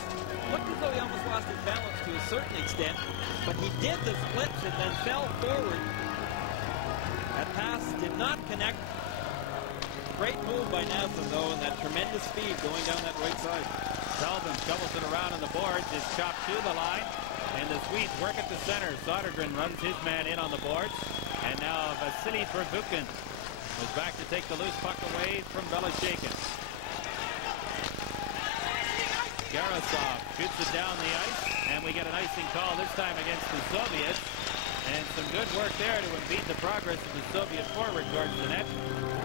Looked as though he almost lost his balance to a certain extent, but he did the splits and then fell forward. That pass did not connect. Great move by Naslund, though, and that tremendous speed going down that right side. Selvin shovels it around on the boards, is chopped to the line, and the Swedes work at the center. Sodergren runs his man in on the boards, and now Vasily Pervukin is back to take the loose puck away from Belashikhin. Garasov shoots it down the ice, and we get an icing call this time against the Soviets. And some good work there to impede the progress of the Soviet forward towards the net.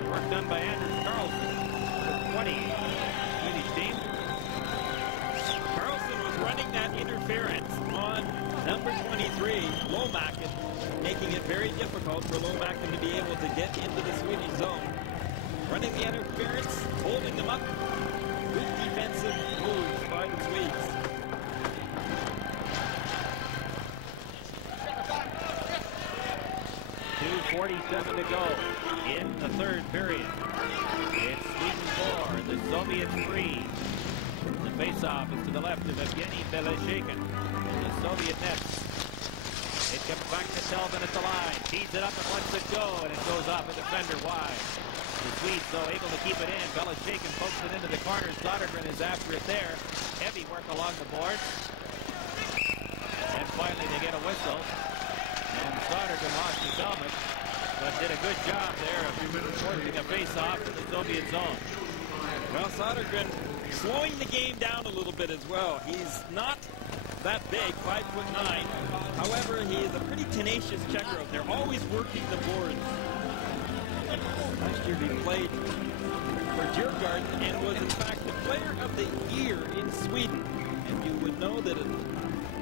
Work done by Anders Carlson, the 20 Swedish team. Carlson was running that interference on number 23, Lomakin, making it very difficult for Lomakin to be able to get into the Swedish zone. Running the interference, holding them up. Good defensive moves by the Swedes. 2:47 to go in the third period. It's Sweden 4, the Soviets 3. The faceoff is to the left of Evgeny Belashikhin. The Soviet nets. It comes back to Selvin at the line. Feeds it up and lets it go, and it goes off a defender wide. The Swedes, though, able to keep it in. Belashikhin pokes it into the corner. Sodergren is after it there. Heavy work along the boards. And finally, they get a whistle. And Sodergren lost his helmet, but did a good job there of forcing a face-off in the Soviet zone. Well, Sodergren slowing the game down a little bit as well. He's not that big, 5'9". However, he is a pretty tenacious checker out there, always working the boards. Last year he played for Djurgården and was in fact the player of the year in Sweden. And you would know that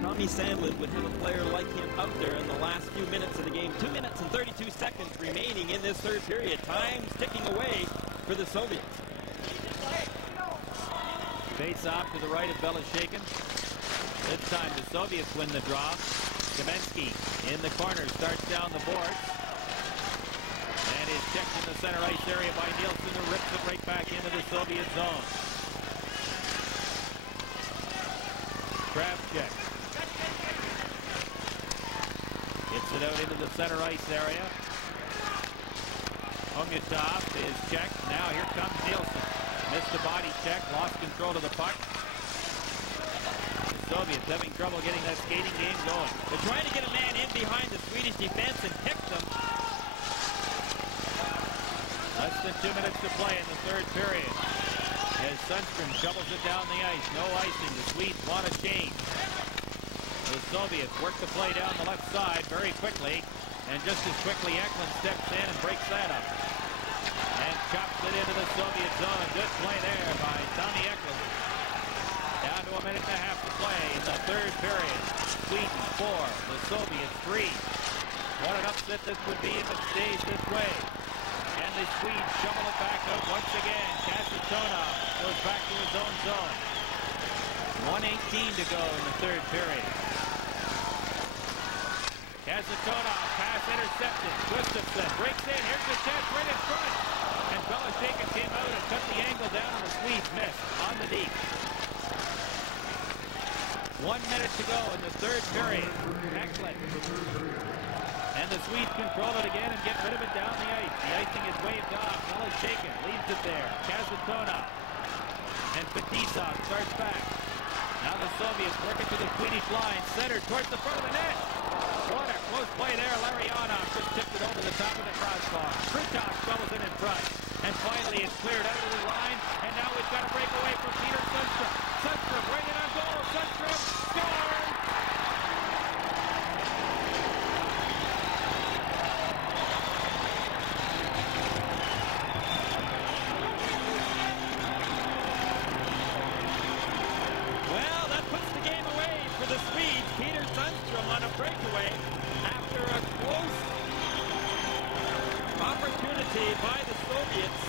Tommy Sandlin would have a player like him out there in the last few minutes of the game. 2 minutes and 32 seconds remaining in this third period. Time ticking away for the Soviets. Face off to the right of Belashikhin. This time the Soviets win the draw. Kamensky in the corner starts down the boards. And is checked in the center ice area by Nielsen, who rips it right back into the Soviet zone. Kravchuk gets it out into the center ice area. Hongatov is checked. Now here comes Nielsen. Missed the body check, lost control of the puck. The Soviets having trouble getting that skating game going. They're trying to get a man in behind the Swedish defense and pick them. Less than 2 minutes to play in the third period. As Sundström shovels it down the ice. No icing. The Swedes want a change. The Soviets work the play down the left side very quickly. And just as quickly, Eklund steps in and breaks that up. And chops it into the Soviet zone. Good play there by Tommy Eklund. Down to 1.5 minutes to play in the third period. Sweden 4, the Soviets 3. What an upset this would be if it stays this way. And the Swedes shovel it back up once again. Kasatonov goes back to his own zone. 1:18 to go in the third period. Kasatonov, pass intercepted. Gustafsson breaks in. Here's the chance right in front. And Belichick came out and cut the angle down, and the Swedes missed on the deep. 1 minute to go in the third period. Hecklin. And the Swedes control it again and get rid of it down the ice. The icing is waved off. Belichick leaves it there. Kasatonov. And Fetisov starts back. Now the Soviets working to the Swedish line. Center towards the front of the net. What a close play there. Larionov just tipped it over the top of the crossbar. Krutov shovels it in front. And finally it's cleared out of the line. And now we've got a breakaway from Peter Sundstrom. Sundstrom right in on goal. Sundstrom scores! Well, that puts the game away for the Swedes. Peter Sundstrom on a breakaway after a close opportunity by the Soviets.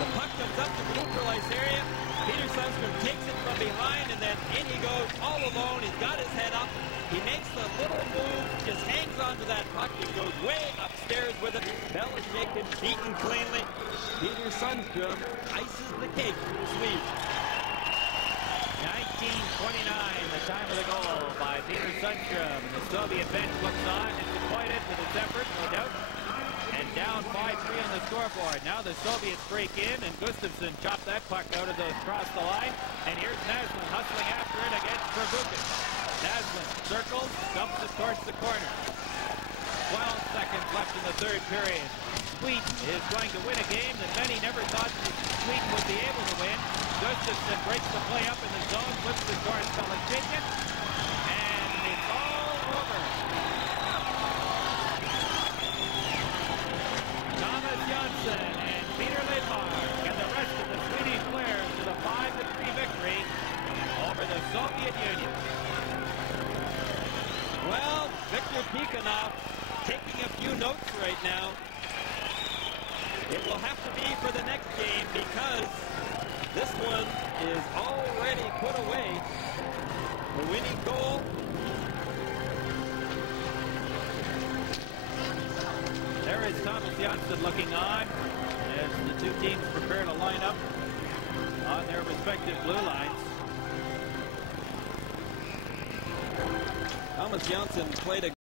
The puck comes up to the neutralized area. Peter Sundstrom takes it from behind, and then in he goes all alone. He's got his head up. He makes a little move, just hangs onto that puck. He goes way upstairs with it. Belichick beaten cleanly. Peter Sundstrom ices the cake for the Swedes. 19:29, the time of the goal by Peter Sundstrom. The Soviet bench looks on, disappointed with his effort, no doubt. And down 5-3 on the scoreboard. Now the Soviets break in, and Gustafsson chopped that puck out of across the line. And here's Naslund hustling after it against Verbuchen. Naslund circles, dumps it towards the corner. 12 seconds left in the third period. Sweden is going to win a game that many never thought Sweden would be able to win. Gustafsson breaks the play up in the zone, flips it towards Belichick, and it's all over. Thomas Jansson and Peter Lidmark and the rest of the Swedish players to the 5-3 victory over the Soviet Union. Well, Victor Tikhonov taking a few notes right now. It will have to be for the next game because this one is already put away. The winning goal. There is Thomas Jansson looking on as the two teams prepare to line up on their respective blue lines. Thomas Jansson played a